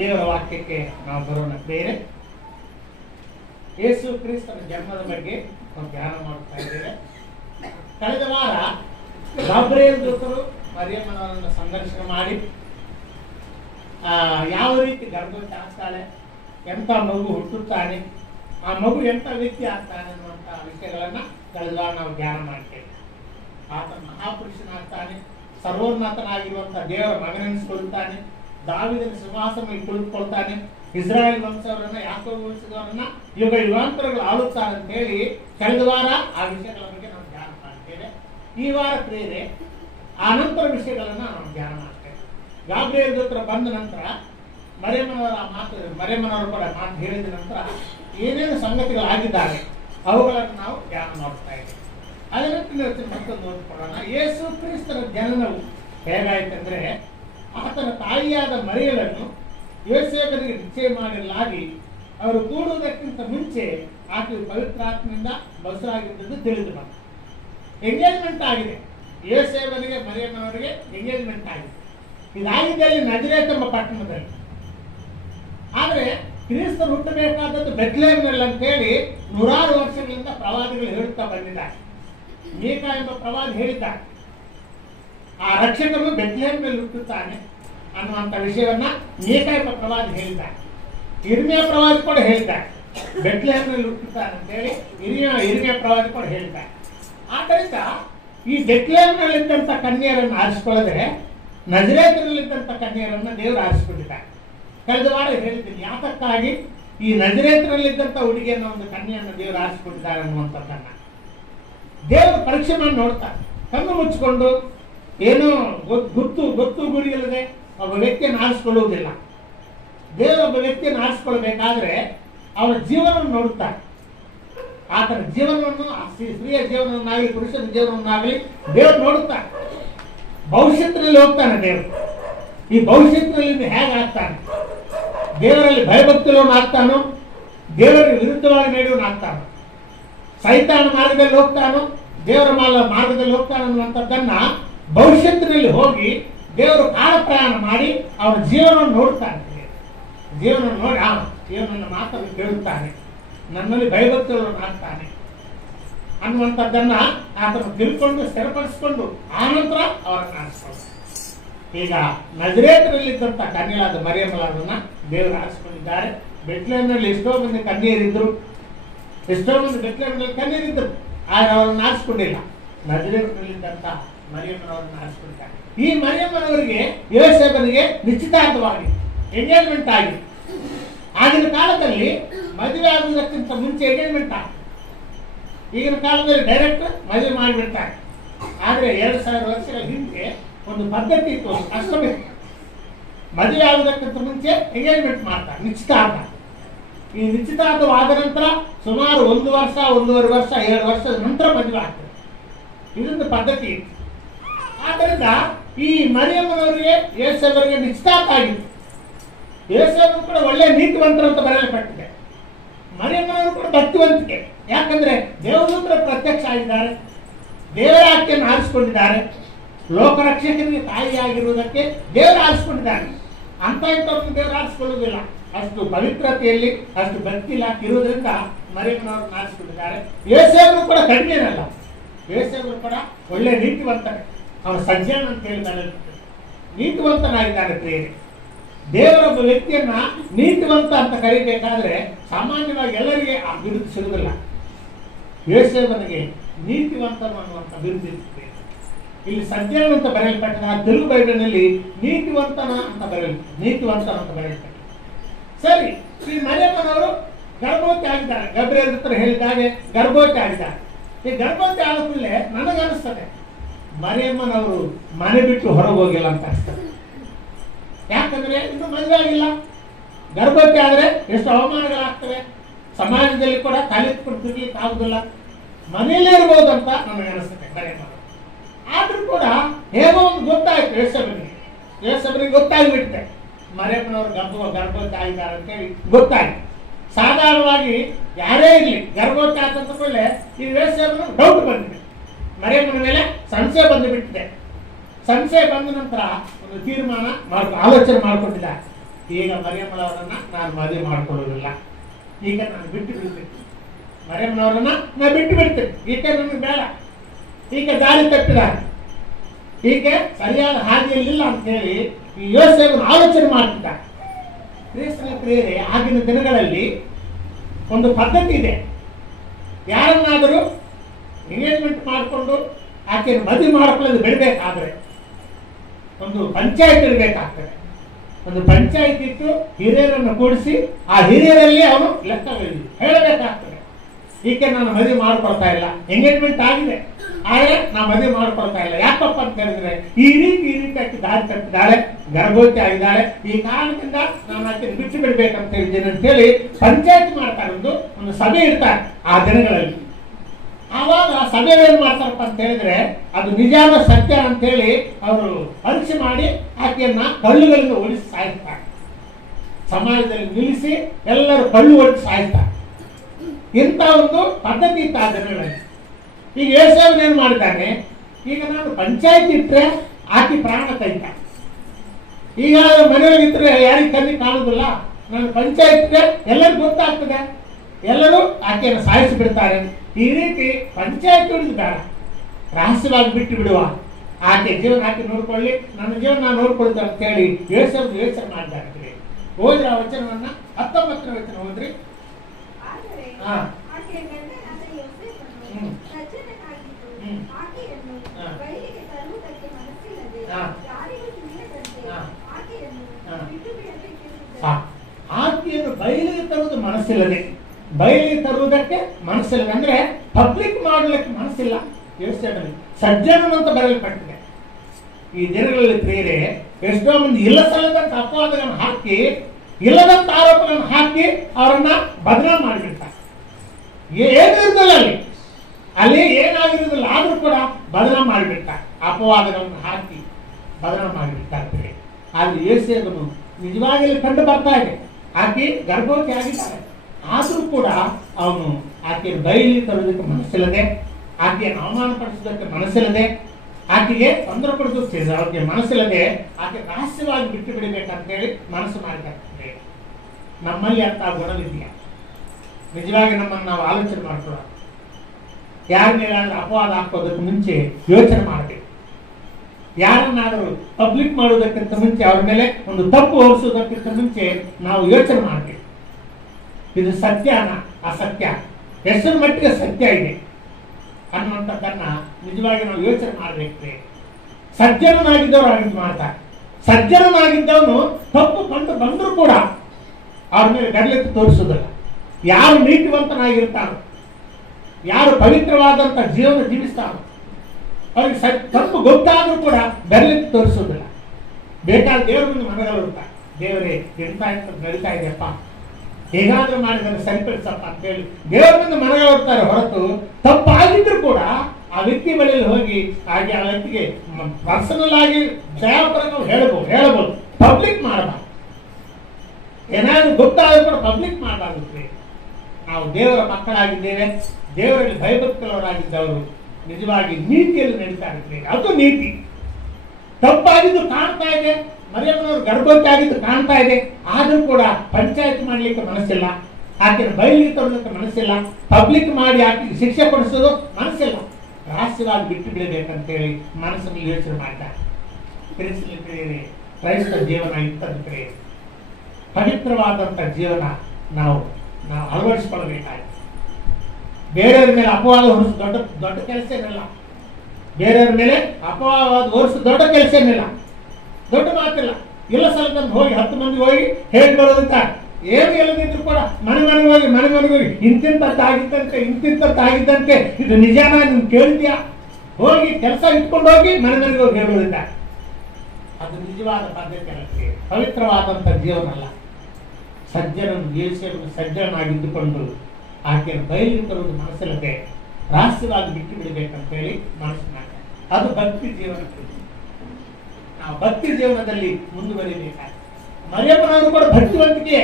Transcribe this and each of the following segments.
ದೇವರ ವಾಕ್ಯಕ್ಕೆ ನಾವು ಬರೋಣ. ಬೇರೆ ಯೇಸು ಕ್ರಿಸ್ತನ ಜನ್ಮದ ಬಗ್ಗೆ ನಾವು ಧ್ಯಾನ ಮಾಡ್ತಾ ಇದ್ದೇವೆ. ಕಳೆದ ವಾರ ಗಾಬ್ರಿಯೇಲ್ ದೂತರು ಮರಿಯಮ್ಮನವರನ್ನು ಸಂದರ್ಶನ ಮಾಡಿ ಯಾವ ರೀತಿ ಗರ್ಭವತಿ ಆಗ್ತಾಳೆ, ಎಂಥ ಮಗು ಹುಟ್ಟುತ್ತಾನೆ, ಆ ಮಗು ಎಂಥ ವ್ಯಕ್ತಿ ಆಗ್ತಾನೆ ಅನ್ನುವಂಥ ವಿಷಯಗಳನ್ನ ಕಳೆದ ವಾರ ನಾವು ಧ್ಯಾನ ಮಾಡ್ತೇವೆ. ಆತ ಮಹಾಪುರುಷನಾಗ್ತಾನೆ, ಸರ್ವೋನ್ನತನಾಗಿರುವಂಥ ದೇವರ ಮಗನೆನಿಸಿಕೊಳ್ಳುತ್ತಾನೆ, ದಾವೀದನ ಸಿಂಹಾಸನದಲ್ಲಿ ಕುಳಿತುಕೊಳ್ತಾನೆ, ಇಸ್ರಾಯೇಲ್ ವಂಶವರನ್ನ ಯಾಕೋಬ ವಂಶದವರನ್ನ ಯುಗ ಯುಗಾಂತರಗಳು ಆಳುತ್ತಾರೆ ಅಂತ ಹೇಳಿ ಕಳೆದ ವಾರ ಆ ವಿಷಯಗಳ ಬಗ್ಗೆ ನಾವು ಧ್ಯಾನ ಮಾಡ್ತೇವೆ. ಈ ವಾರ ಪ್ರೇರೆ ಆ ನಂತರ ವಿಷಯಗಳನ್ನ ನಾವು ಧ್ಯಾನ ಮಾಡ್ತೇವೆ. ಗಾಬ್ರಿಯೇಲ್ ದೂತರು ಬಂದ ನಂತರ ಮರಿಯಮ್ಮನವರ ಕೂಡ ಮಾತು ಹೇಳಿದ ನಂತರ ಏನೇನು ಸಂಗತಿಗಳಾಗಿದ್ದಾರೆ ಅವುಗಳನ್ನು ನಾವು ಧ್ಯಾನ ಮಾಡ್ತಾ ಇದ್ದೇವೆ. ಅದರಂತೆ ಮತ್ತೊಂದು ಓದ್ಕೊಳ್ಳೋಣ. ಯೇಸು ಕ್ರಿಸ್ತನ ಜನನವು ಹೇಗಾಯ್ತಂದ್ರೆ, ಆತನ ತಾಯಿಯಾದ ಮರಿಯಳನ್ನು ಯೋಸೇಫನಿಗೆ ನಿಶ್ಚಯ ಮಾಡಲಾಗಿ ಅವರು ಕೂಡುವುದಕ್ಕಿಂತ ಮುಂಚೆ ಆಕೆಯು ಪವಿತ್ರಾತ್ಮನಿಂದ ಬಸರಾಗಿದ್ದದ್ದು ತಿಳಿದು ಬಂತು. ಎಂಗೇಜ್ಮೆಂಟ್ ಆಗಿದೆ, ಯೋಸೇಫನಿಗೆ ಮರಿಯಮ್ಮನವರಿಗೆ ಎಂಗೇಜ್ಮೆಂಟ್ ಆಗಿದೆ. ಇದಾಗಿದ್ದಲ್ಲಿ ನಜರೇತ್ ಎಂಬ ಪಟ್ಟಣದಲ್ಲಿ. ಆದರೆ ಕ್ರಿಸ್ತರು ಹುಟ್ಟಬೇಕಾದದ್ದು ಬೆತ್ಲೆಹೇಮ್ನಲ್ಲಿ ಅಂತೇಳಿ ನೂರಾರು ವರ್ಷಗಳಿಂದ ಪ್ರವಾದಿಗಳು ಹೇಳುತ್ತಾ ಬಂದಿದ್ದಾರೆ. ಮೀಕ ಎಂಬ ಪ್ರವಾದಿ ಹೇಳಿದ್ದಾರೆ, ಆ ರಕ್ಷಕನು ಬೆತ್ಲೆಹೇಮ್ನಲ್ಲಿ ಹುಟ್ಟುತ್ತಾನೆ ಅನ್ನುವಂಥ ವಿಷಯವನ್ನ ಮೀಕ ಎಂಬ ಪ್ರವಾದಿ ಹೇಳಿದ್ದಾರೆ. ಇರ್ಮಿಯ ಪ್ರವಾದಿ ಕೂಡ ಹೇಳಿದ್ದಾರೆ, ಬೆತ್ಲೆಹೇಮ್ನಲ್ಲಿ ಹುಟ್ಟುತ್ತಾನೆ ಅಂತೇಳಿ ಇರ್ಮಿಯ ಪ್ರವಾದಿ ಕೂಡ ಹೇಳಿದ್ದಾರೆ. ಆದ್ದರಿಂದ ಈ ಬೆತ್ಲೆಹೇಮ್ನಲ್ಲಿದ್ದಂಥ ಕನ್ಯೆಯರನ್ನು ಆರಿಸಿಕೊಳ್ಳದೆ ನಜರೇತಿನಲ್ಲಿದ್ದಂಥ ಕನ್ಯೆಯರನ್ನು ದೇವರು ಆರಿಸಿಕೊಂಡಿದ್ದಾರೆ. ಕಳೆದ ವಾರ ಹೇಳಿದ್ದೀನಿ ಯಾತಕ್ಕಾಗಿ ಈ ನಜರೇತಿನಲ್ಲಿದ್ದಂಥ ಹುಡುಗಿಯನ್ನು ಒಂದು ಕನ್ಯೆಯನ್ನು ದೇವರು ಆರಿಸಿಕೊಂಡಿದ್ದಾರೆ ಅನ್ನುವಂಥದ್ದನ್ನ ದೇವರು ಪರೀಕ್ಷೆ ಮಾಡಿ ನೋಡ್ತಾರೆ. ಕಣ್ಣು ಮುಚ್ಚಿಕೊಂಡು ಏನೋ ಗೊತ್ತು ಗುರಿ ಇಲ್ಲದೆ ಒಬ್ಬ ವ್ಯಕ್ತಿಯನ್ನು ಆರಿಸಿಕೊಳ್ಳುವುದಿಲ್ಲ. ದೇವರು ಒಬ್ಬ ವ್ಯಕ್ತಿಯನ್ನು ಆರಿಸಿಕೊಳ್ಬೇಕಾದ್ರೆ ಅವನ ಜೀವನವನ್ನು ನೋಡುತ್ತಾರೆ. ಆತನ ಜೀವನವನ್ನು, ಸ್ತ್ರೀಯ ಜೀವನವನ್ನಾಗಲಿ ಪುರುಷನ ಜೀವನವನ್ನಾಗಲಿ ದೇವರು ನೋಡುತ್ತಾರೆ. ಭವಿಷ್ಯತ್ತಿನಲ್ಲಿ ಹೋಗ್ತಾನೆ ದೇವರು. ಈ ಭವಿಷ್ಯತ್ತಿನಲ್ಲಿ ಹೇಗೆ ಆಗ್ತಾನೆ, ದೇವರಲ್ಲಿ ಭಯಭಕ್ತಿಲೋನು ಆಗ್ತಾನೋ, ದೇವರಿಗೆ ವಿರುದ್ಧವಾಗಿ ನಡೆಯೋನು ಆಗ್ತಾನೋ, ಸೈತಾನ ಮಾರ್ಗದಲ್ಲಿ ಹೋಗ್ತಾನೋ, ದೇವರ ಮಾರ್ಗದಲ್ಲಿ ಹೋಗ್ತಾನೋ ಅನ್ನುವಂಥದ್ದನ್ನ ಭವಿಷ್ಯತ್ತಿನಲ್ಲಿ ಹೋಗಿ ದೇವರು ಕಾಲ ಪ್ರಯಾಣ ಮಾಡಿ ಅವರ ಜೀವನವನ್ನು ನೋಡ್ತಾನೆ. ಜೀವನವನ್ನು ನೋಡಿ ಇವನನ್ನ ಮಾತನ್ನು ಕೇಳುತ್ತಾನೆ, ನನ್ನಲ್ಲಿ ಭಯಭಕ್ತಿಗಳನ್ನು ಆಗ್ತಾನೆ ಅನ್ನುವಂಥದ್ದನ್ನ ಆತನು ತಿಳ್ಕೊಂಡು ಸ್ಥಿರಪಡಿಸಿಕೊಂಡು ಆನಂತರ ಅವರನ್ನು ಆರಿಸಿಕೊಂಡ. ಈಗ ನಜರೇತಿನಲ್ಲಿದ್ದಂಥ ಕನ್ಯೆಯಾದ ಮರಿಯಮ್ಮಳನ್ನ ದೇವರು ಆರಿಸಿಕೊಂಡಿದ್ದಾರೆ. ಬೆತ್ಲೆಹೇಮ್ನಲ್ಲಿ ಎಷ್ಟೋ ಮಂದಿ ಕನ್ಯೆಯರಿದ್ರು, ಎಷ್ಟೋ ಮಂದಿ ಬೆತ್ಲೆಹೇಮ್ನಲ್ಲಿ ಕನ್ಯೆಯರಿದ್ರು, ಆದರೆ ಅವರನ್ನು ಆರಿಸಿಕೊಂಡಿಲ್ಲ. ನಜರೇತಿನಲ್ಲಿದ್ದಂಥ ಮರಿಯಮ್ಮನವರನ್ನು ಆರಿಸಿಕೊಂಡಿದ್ದಾರೆ. ಈ ಮರಿಯಮ್ಮನವರಿಗೆ ಯೋಸೇಫನಿಗೆ ನಿಶ್ಚಿತಾರ್ಥವಾಗಿ ಎಂಗೇಜ್ಮೆಂಟ್ ಆಗಿದೆ. ಆಗಿನ ಕಾಲದಲ್ಲಿ ಮದುವೆ ಆಗುವುದಕ್ಕಿಂತ ಮುಂಚೆ ಎಂಗೇಜ್ಮೆಂಟ್ ಆಗಿದೆ. ಈಗಿನ ಕಾಲದಲ್ಲಿ ಡೈರೆಕ್ಟ್ ಮದುವೆ ಮಾಡಿಬಿಡ್ತಾರೆ. ಆದರೆ 2000 ವರ್ಷಗಳ ಹಿಂದೆ ಒಂದು ಪದ್ಧತಿ ಇತ್ತು, ಅಷ್ಟೇ. ಮದುವೆ ಆಗುವುದಕ್ಕಿಂತ ಮುಂಚೆ ಎಂಗೇಜ್ಮೆಂಟ್ ಮಾಡ್ತಾರೆ, ನಿಶ್ಚಿತಾರ್ಥ. ಈ ನಿಶ್ಚಿತಾರ್ಥವಾದ ನಂತರ ಸುಮಾರು 1 ವರ್ಷ, 1.5 ವರ್ಷ, 2 ವರ್ಷದ ನಂತರ ಮದುವೆ ಆಗ್ತದೆ. ಇದೊಂದು ಪದ್ಧತಿ ಇತ್ತು. ಆದ್ದರಿಂದ ಈ ಮರಿಯಮ್ಮನವರಿಗೆ ಯೋಸೇಫರಿಗೆ ನಿಶ್ಚಿತಾರ್ಥ ಆಗಿತ್ತು. ಯೋಸೇಫನು ಕೂಡ ಒಳ್ಳೆ ನೀತಿವಂತರು ಅಂತ ಬರೆಯಲ್ಪಟ್ಟಿದೆ. ಮರಿಯಮ್ಮನವರು ಕೂಡ ಭಕ್ತಿವಂತಿಕೆ. ಯಾಕಂದ್ರೆ ದೇವದೂತರ ಪ್ರತ್ಯಕ್ಷ ಆಗಿದ್ದಾರೆ, ದೇವರ ಆಜ್ಞೆಯನ್ನು ಆರಿಸಿಕೊಂಡಿದ್ದಾರೆ, ಲೋಕರಕ್ಷಕರಿಗೆ ತಾಯಿಯಾಗಿರುವುದಕ್ಕೆ ದೇವರು ಆರಿಸಿಕೊಂಡಿದ್ದಾರೆ. ಅಂತ ಇಂಥವ್ರನ್ನು ದೇವರು ಆರಿಸಿಕೊಳ್ಳುವುದಿಲ್ಲ. ಅಷ್ಟು ಪವಿತ್ರತೆಯಲ್ಲಿ, ಅಷ್ಟು ಭಕ್ತಿ ಇರುವುದರಿಂದ ಮರಿಯಮ್ಮನವರನ್ನು ಆರಿಸಿಕೊಂಡಿದ್ದಾರೆ. ಯೋಸೇಫನು ಕೂಡ ಕಡಿಮೆನಲ್ಲ, ಯೋಸೇಫನು ಕೂಡ ಒಳ್ಳೆ ನೀತಿವಂತನೇ. ಅವನ ಸಜ್ಜನ ಅಂತ ಹೇಳಿ ನೀತಿವಂತನಾಗಿದ್ದಾನೆ. ಪ್ರಿಯರೇ, ದೇವರೊಬ್ಬ ವ್ಯಕ್ತಿಯನ್ನ ನೀತಿವಂತ ಅಂತ ಕರೀಬೇಕಾದ್ರೆ ಸಾಮಾನ್ಯವಾಗಿ ಎಲ್ಲರಿಗೆ ಆ ಬಿರುದು ಸಿಗುವುದಿಲ್ಲ. ಯೋಸೇಫನಿಗೆ ನೀತಿವಂತನು ಅನ್ನುವಂಥ ಬಿರುದು ಇರ್ತದೆ. ಇಲ್ಲಿ ಸಜ್ಜನ ಅಂತ ಬರೆಯಲ್ಪಟ್ಟ ತೆಲುಗು ಬೈಬಲ್ನಲ್ಲಿ ನೀತಿವಂತನ ಅಂತ ನೀತಿವಂತನ ಅಂತ ಬರೆಯಲ್ಪಟ್ಟ. ಸರಿ, ಶ್ರೀ ಮರಿಯಮ್ಮನವರು ಗರ್ಭವತಿ ಆಗಿದ್ದಾರೆ. ಗಬ್ರಿಯೇಲ್ ದೂತರು ಹೇಳಿದ ಹಾಗೆ ಗರ್ಭವತಿ ಆಗಿದ್ದಾರೆ. ಈ ಗರ್ಭವತಿ ಆದ ಕೂಡಲೇ ನನಗನ್ನಿಸ್ತದೆ ಮರಿಯಮ್ಮನವರು ಮನೆ ಬಿಟ್ಟು ಹೊರಗೆ ಹೋಗಿಲ್ಲ ಅಂತ ಅನಿಸ್ತದೆ. ಯಾಕಂದ್ರೆ ಇನ್ನು ಮದುವೆ ಆಗಿಲ್ಲ. ಗರ್ಭವತಿ ಆದ್ರೆ ಎಷ್ಟು ಅವಮಾನಗಳಾಗ್ತವೆ, ಸಮಾಜದಲ್ಲಿ ಕೂಡ ಕಾಲಿಟ್ಕೊಂಡು ತಿರ್ಲಿಕ್ಕೆ ಆಗುದಿಲ್ಲ, ಮನೆಯಲ್ಲೇ ಇರ್ಬೋದು ಅಂತ ನನಗೆ ಅನಿಸ್ತದೆ ಮರಿಯಮ್ಮನವರು. ಆದ್ರೂ ಕೂಡ ಹೇಗೋ ಒಂದು ಗೊತ್ತಾಯ್ತು ಯೋಸೇಫನಿಗೆ ಗೊತ್ತಾಗ್ಬಿಟ್ಟಿದೆ ಮರಿಯಮ್ಮನವರು ಗರ್ಭವತಿ ಆಗಿದ್ದಾರೆ ಅಂತೇಳಿ ಗೊತ್ತಾಯ್ತು. ಸಾಧಾರಣವಾಗಿ ಯಾರೇ ಇರಲಿ ಗರ್ಭವತಿ ಆದಂತ ಕೂಡಲೇ ಈ ಯೋಸೇಫನು ಡೌಟ್ ಬಂದಿದೆ, ಮರಿಯಮ್ಮನ ಮೇಲೆ ಸಂಶಯ ಬಂದು ಬಿಟ್ಟಿದೆ. ಸಂಶಯ ಬಂದ ನಂತರ ಒಂದು ತೀರ್ಮಾನ ಆಲೋಚನೆ ಮಾಡಿಕೊಂಡಿದ್ದಾರೆ, ಈಗ ಮರಿಯಮ್ಮನವರನ್ನ ನಾನು ಮದುವೆ ಮಾಡ್ಕೊಳ್ಳೋದಿಲ್ಲ, ಈಗ ನಾನು ಬಿಟ್ಟು ಬಿಡ್ತೀನಿ, ಮರಿಯಮ್ಮನವರನ್ನ ನಾನು ಬಿಟ್ಟು ಬಿಡ್ತೀನಿ, ಈಗ ನನಗೆ ಬೇಡ, ಈಗ ದಾರಿ ತಪ್ಪಿದ್ದಾರೆ, ಈಗ ಸರಿಯಾದ ಹಾದಿಯಲ್ಲಿಲ್ಲ ಅಂತ ಹೇಳಿ ಈ ಯೋಸೇಫನ ಆಲೋಚನೆ ಮಾಡ್ತಿದ್ದ. ಕ್ರಿಸ್ತನ ಪ್ರಿಯರೇ, ಆಗಿನ ದಿನಗಳಲ್ಲಿ ಒಂದು ಪದ್ಧತಿ ಇದೆ. ಯಾರನ್ನಾದರೂ ಎಂಗೇಜ್ಮೆಂಟ್ ಮಾಡಿಕೊಂಡು ಆಕೆಯನ್ನು ಮದುವೆ ಮಾಡ್ಕೊಳ್ಳೋದು ಬಿಡಬೇಕಾದ್ರೆ ಒಂದು ಪಂಚಾಯತ್ ಇರಬೇಕಾಗ್ತದೆ. ಒಂದು ಪಂಚಾಯತ್ ಇಟ್ಟು ಹಿರಿಯರನ್ನು ಕೂಡಿಸಿ ಆ ಹಿರಿಯರಲ್ಲಿ ಅವನು ಲೆಕ್ಕ ಹೇಳಬೇಕಾಗ್ತದೆ. ಈಕೆ ನಾನು ಮದುವೆ ಮಾಡ್ಕೊಳ್ತಾ ಇಲ್ಲ, ಎಂಗೇಜ್ಮೆಂಟ್ ಆಗಿದೆ ಆದ್ರೆ ನಾನು ಮದುವೆ ಮಾಡ್ಕೊಳ್ತಾ ಇಲ್ಲ, ಯಾಕಪ್ಪ ಅಂತ ಹೇಳಿದ್ರೆ ಈ ರೀತಿ ಆಕೆ ದಾರಿ ತಪ್ಪಿದ್ದಾಳೆ, ಗರ್ಭವತಿ ಆಗಿದ್ದಾಳೆ, ಈ ಕಾರಣದಿಂದ ನಾನು ಆಕೆ ಬಿಟ್ಟು ಬಿಡ್ಬೇಕಂತ ಹೇಳಿದ್ದೇನೆ ಅಂತ ಹೇಳಿ ಪಂಚಾಯತ್ ಮಾಡ್ತಾರೆ. ಒಂದು ಸಭೆ ಇರ್ತಾರೆ ಆ ದಿನಗಳಲ್ಲಿ. ಆವಾಗ ಆ ಸಭೆಯಲ್ಲಿ ಏನ್ ಮಾಡ್ತಾರಪ್ಪ ಅಂತ ಹೇಳಿದ್ರೆ ಅದು ನಿಜಾದ ಸತ್ಯ ಅಂತ ಹೇಳಿ ಅವರು ಪರೀಕ್ಷೆ ಮಾಡಿ ಆಕೆಯನ್ನ ಕಳ್ಳುಗಳಿಂದ ಓಡಿಸಿ ಸಾಯಿಸ್ತಾರೆ. ಸಮಾಜದಲ್ಲಿ ನಿಲ್ಲಿಸಿ ಎಲ್ಲರೂ ಕಳ್ಳು ಓಡಿಸಿ ಸಾಯಿಸ್ತಾರೆ. ಇಂಥ ಒಂದು ಪದ್ಧತಿ ಇತ್ತು ಆ ದಿನಗಳಲ್ಲಿ. ಈಗ ಯೋಸೇಫನು ಏನ್ ಮಾಡಿದ್ದಾನೆ, ಈಗ ನಾನು ಪಂಚಾಯತ್ ಇಟ್ಟರೆ ಆಕೆ ಪ್ರಾಣ ತೆಗಿತ, ಈಗ ಮನೆಯೊಳಗಿದ್ರೆ ಯಾರಿಗೆ ಕಣ್ಣಿ ಕಾಣುದಿಲ್ಲ, ನಾನು ಪಂಚಾಯತ್ ಇಟ್ಟರೆ ಎಲ್ಲರಿಗೂ ಗೊತ್ತಾಗ್ತದೆ, ಎಲ್ಲರೂ ಆಕೆಯನ್ನು ಸಾಯಿಸಿ ಬಿಡ್ತಾರೆ. ಈ ರೀತಿ ಪಂಚಾಯತ್ ಹಿಡಿದು ಬೇಡ, ರಹಸ್ಯವಾಗಿ ಬಿಟ್ಟು ಬಿಡುವ, ಆಕೆ ಜೀವನ ಆಕೆ ನೋಡ್ಕೊಳ್ಳಿ, ನನ್ನ ಜೀವನ ನಾನು ನೋಡ್ಕೊಳ್ತೇನೆ ಅಂತ ಹೇಳಿ ಯೋಸೇಫನು ಯೋಚನೆ ಮಾಡಿದ್ದಾರೆ. ಹೋದ್ರೆ ಆ ವಚನವನ್ನ 19ನೇ ವಚನ ಹೋದ್ರಿ. ಆಕೆಯನ್ನು ಬಯಲಿಗೆ ತರುವುದು ಮನಸ್ಸಿಲ್ಲದೆ, ಬಯಲಿಗೆ ತರುವುದಕ್ಕೆ ಮನಸ್ಸಿಲ್ಲದೆ ಅಂದ್ರೆ ಪಬ್ಲಿಕ್ ಮಾಡಲಿಕ್ಕೆ ಮನಸ್ಸಿಲ್ಲ ಯೋಸೇಫನಿಗೆ. ಸಜ್ಜನಂತ ಬರೆಯಲ್ಪಟ್ಟಿದೆ. ಈ ದಿನಗಳಲ್ಲಿ ಪ್ರಿಯರೇ, ಎಷ್ಟೋ ಮಂದಿ ಇಲ್ಲ ಸಲ್ಲದಂತ ಅಪವಾದಗಳನ್ನು ಹಾಕಿ, ಇಲ್ಲದಂತ ಆರೋಪಗಳನ್ನು ಹಾಕಿ ಅವರನ್ನ ಬದನಾಮ್ ಮಾಡಿಬಿಡ್ತಾರೆ. ಏನು ಇರ್ತಲ್ಲ ಅಲ್ಲಿ ಏನಾಗಿರುವುದಿಲ್ಲ ಆದ್ರೂ ಕೂಡ ಬದನಾಮ್ ಮಾಡಿಬಿಡ್ತಾರೆ, ಅಪವಾದಗಳನ್ನು ಹಾಕಿ ಬದನಾಮ್ ಮಾಡಿಬಿಡ್ತಾರೆ. ಆದ್ರೆ ಯೋಸೇಫನು ನಿಜವಾಗಿ ಕಂಡು ಬರ್ತಾ ಇದೆ, ಆಕೆ ಗರ್ಭವತಿ ಆಗಿದ್ದಾರೆ, ಆದ್ರೂ ಕೂಡ ಅವನು ಆಕೆಯನ್ನು ಬಯಲಿಗೆ ತರುವುದಕ್ಕೆ ಮನಸ್ಸಿಲ್ಲದೆ, ಆಕೆಯನ್ನು ಅವಮಾನ ಪಡಿಸೋದಕ್ಕೆ ಮನಸ್ಸಿಲ್ಲದೆ, ಆಕೆಗೆ ತೊಂದರೆ ಪಡಿಸೋಕೆ ಅವ್ರಿಗೆ ಮನಸ್ಸಿಲ್ಲದೆ ಆಕೆ ರಹಸ್ಯವಾಗಿ ಬಿಟ್ಟು ಬಿಡಬೇಕಂತ ಹೇಳಿ ಮನಸ್ಸು ಮಾಡಿದ್ದಾರೆ. ನಮ್ಮಲ್ಲಿ ಅಂತ ಗುಣವಿದೆಯಾ? ನಿಜವಾಗಿ ನಮ್ಮನ್ನು ನಾವು ಆಲೋಚನೆ ಮಾಡ್ಕೊಳ್ಳೋಣ. ಯಾರ ಮೇಲಾದ್ರೂ ಅಪವಾದ ಹಾಕೋದಕ್ಕೆ ಮುಂಚೆ ಯೋಚನೆ ಮಾಡಬೇಕು. ಯಾರನ್ನಾದರೂ ಪಬ್ಲಿಕ್ ಮಾಡೋದಕ್ಕಿಂತ ಮುಂಚೆ, ಅವ್ರ ಮೇಲೆ ಒಂದು ತಪ್ಪು ಹೊರಿಸೋದಕ್ಕಿಂತ ಮುಂಚೆ ನಾವು ಯೋಚನೆ ಮಾಡಬೇಕು. ಇದು ಸತ್ಯನ ಅಸತ್ಯ, ಎಷ್ಟರ ಮಟ್ಟಿಗೆ ಸತ್ಯ ಇದೆ ಅನ್ನುವಂಥದ್ದನ್ನ ನಿಜವಾಗಿ ನಾವು ಯೋಚನೆ ಮಾಡಬೇಕು. ಸಜ್ಜನನಾಗಿದ್ದವರು ಹಾಗೆ ಮಾಡ್ತಾರೆ. ಸಜ್ಜನನಾಗಿದ್ದವನು ತಪ್ಪು ಕಂಡು ಬಂದರೂ ಕೂಡ ಅವ್ರ ಮೇಲೆ ಗಡ್ಲೆತ್ತು ತೋರಿಸೋದಿಲ್ಲ. ಯಾರು ನೀತಿವಂತನಾಗಿರ್ತಾನೋ, ಯಾರು ಪವಿತ್ರವಾದಂತ ಜೀವನ ಜೀವಿಸ್ತಾನೋ ಅವ್ರಿಗೆ ತಪ್ಪು ಗೊತ್ತಾದ್ರೂ ಕೂಡ ಬೆರಳೆತ್ತು ತೋರಿಸೋದಿಲ್ಲ. ಬೇಕಾದ ದೇವರ ಮುಂದೆ ಮನಗಲಿರ್ತಾರೆ, ದೇವರೇ ಎಂತ ನಡೀತಾ ಇದೆಯಪ್ಪ, ಹೇಗಾದ್ರೂ ಮಾಡಿದ್ರೆ ಸರಿಪಡಿಸಪ್ಪ ಅಂತ ಹೇಳಿ ದೇವರ ಮುಂದೆ ಮನಗಲಿರ್ತಾರೆ ಹೊರತು ತಪ್ಪಾಗಿದ್ರು ಕೂಡ ಆ ವ್ಯಕ್ತಿ ಬಳಿಯಲ್ಲಿ ಹೋಗಿ ಹಾಗೆ ಆ ವ್ಯಕ್ತಿಗೆ ಪರ್ಸನಲ್ ಆಗಿ ದಯಾಪರ ಹೇಳ್ಬೋದು, ಪಬ್ಲಿಕ್ ಮಾಡಬಾರ್ದು. ಏನಾದ್ರೂ ಗೊತ್ತಾದ್ರೂ ಕೂಡ ಪಬ್ಲಿಕ್ ಮಾಡಬಾರ್ದು. ನಾವು ದೇವರ ಮಕ್ಕಳಾಗಿದ್ದೇವೆ, ದೇವರಲ್ಲಿ ಭಯಭಕ್ತರವರಾಗಿದ್ದವರು ನಿಜವಾಗಿ ನೀತಿಯಲ್ಲಿ ನಡೀತಾ ಇರ್ತೇವೆ. ಅದು ನೀತಿ. ತಪ್ಪಾಗಿದ್ದು ಕಾಣ್ತಾ ಇದೆ, ಮರಿಯಮ್ಮನವರು ಗರ್ಭವತಿ ಆಗಿದ್ದು ಕಾಣ್ತಾ ಇದೆ, ಆದ್ರೂ ಕೂಡ ಪಂಚಾಯತ್ ಮಾಡ್ಲಿಕ್ಕೆ ಮನಸ್ಸಿಲ್ಲ, ಆಕೆಯನ್ನು ಬಯಲಿಗೆ ತರೋದಕ್ಕೆ ಮನಸ್ಸಿಲ್ಲ, ಪಬ್ಲಿಕ್ ಮಾಡಿ ಆಕೆಗೆ ಶಿಕ್ಷೆ ಕೊಡಿಸೋದು ಮನಸ್ಸಿಲ್ಲ, ರಹಸ್ಯವಾಗಿ ಬಿಟ್ಟು ಬಿಡಬೇಕಂತೇಳಿ ಮನಸ್ಸನ್ನು ಯೋಚನೆ ಮಾಡ್ತಾರೆ. ಕ್ರೈಸ್ತ ಜೀವನ ಇಂಥದ್ದು ಪವಿತ್ರವಾದಂಥ ಜೀವನ ನಾವು ಅಳವಡಿಸಿಕೊಳ್ಳಬೇಕಾಗಿದೆ. ಬೇರೆಯವ್ರ ಮೇಲೆ ಅಪವಾದ ಹೊರಿಸು ದೊಡ್ಡ ಕೆಲಸ ಏನಿಲ್ಲ. ಬೇರೆಯವ್ರ ಮೇಲೆ ಅಪವಾದ ಹೊರಿಸು ದೊಡ್ಡ ಕೆಲಸ ಏನಿಲ್ಲ, ದೊಡ್ಡ ಮಾತಿಲ್ಲ. ಇಲ್ಲ ಸಲಕಂತ ಹೋಗಿ 10 ಮಂದಿ ಹೋಗಿ ಹೇಳಿ ಬರೋದಂತ ಏನು ಎಲ್ಲದಿದ್ರು ಕೂಡ ಮನೆ ಮನೆಗೆ ಹೋಗಿ ಇಂತಿಂತದ್ದಾಗಿದ್ದಂತೆ ಇದು ನಿಜಾನ ನೀನು ಕೇಳ್ತೀಯಾ, ಹೋಗಿ ಕೆಲಸ ಇಟ್ಕೊಂಡು ಹೋಗಿ ಮನೆಗೆ ಹೋಗಿ ಹೇಳೋದಿಲ್ಲ. ಅದು ನಿಜವಾದ ಪದ್ಧತಿ ಅಲ್ಲ, ಪವಿತ್ರವಾದಂಥ ಜೀವನ ಅಲ್ಲ. ಸಜ್ಜನಾಗಿದ್ದುಕೊಂಡು ಆಕೆಯನ್ನು ಬಯಲಿಗೆ ತರುವುದು ಮನಸ್ಸಿಲ್ಲದೆ ರಹಸ್ಯವಾಗಿ ಬಿಟ್ಟು ಬಿಡಬೇಕಂತ ಹೇಳಿ ಮನಸ್ಸು ಮಾಡ್ತಾರೆ. ಅದು ಭಕ್ತಿ ಜೀವನ. ನಾವು ಭಕ್ತಿ ಜೀವನದಲ್ಲಿ ಮುಂದುವರಿಬೇಕಾಗ್ತದೆ. ಮರಿಯಮ್ಮನವರು ಕೂಡ ಭಕ್ತಿವಂತಿಕೆ.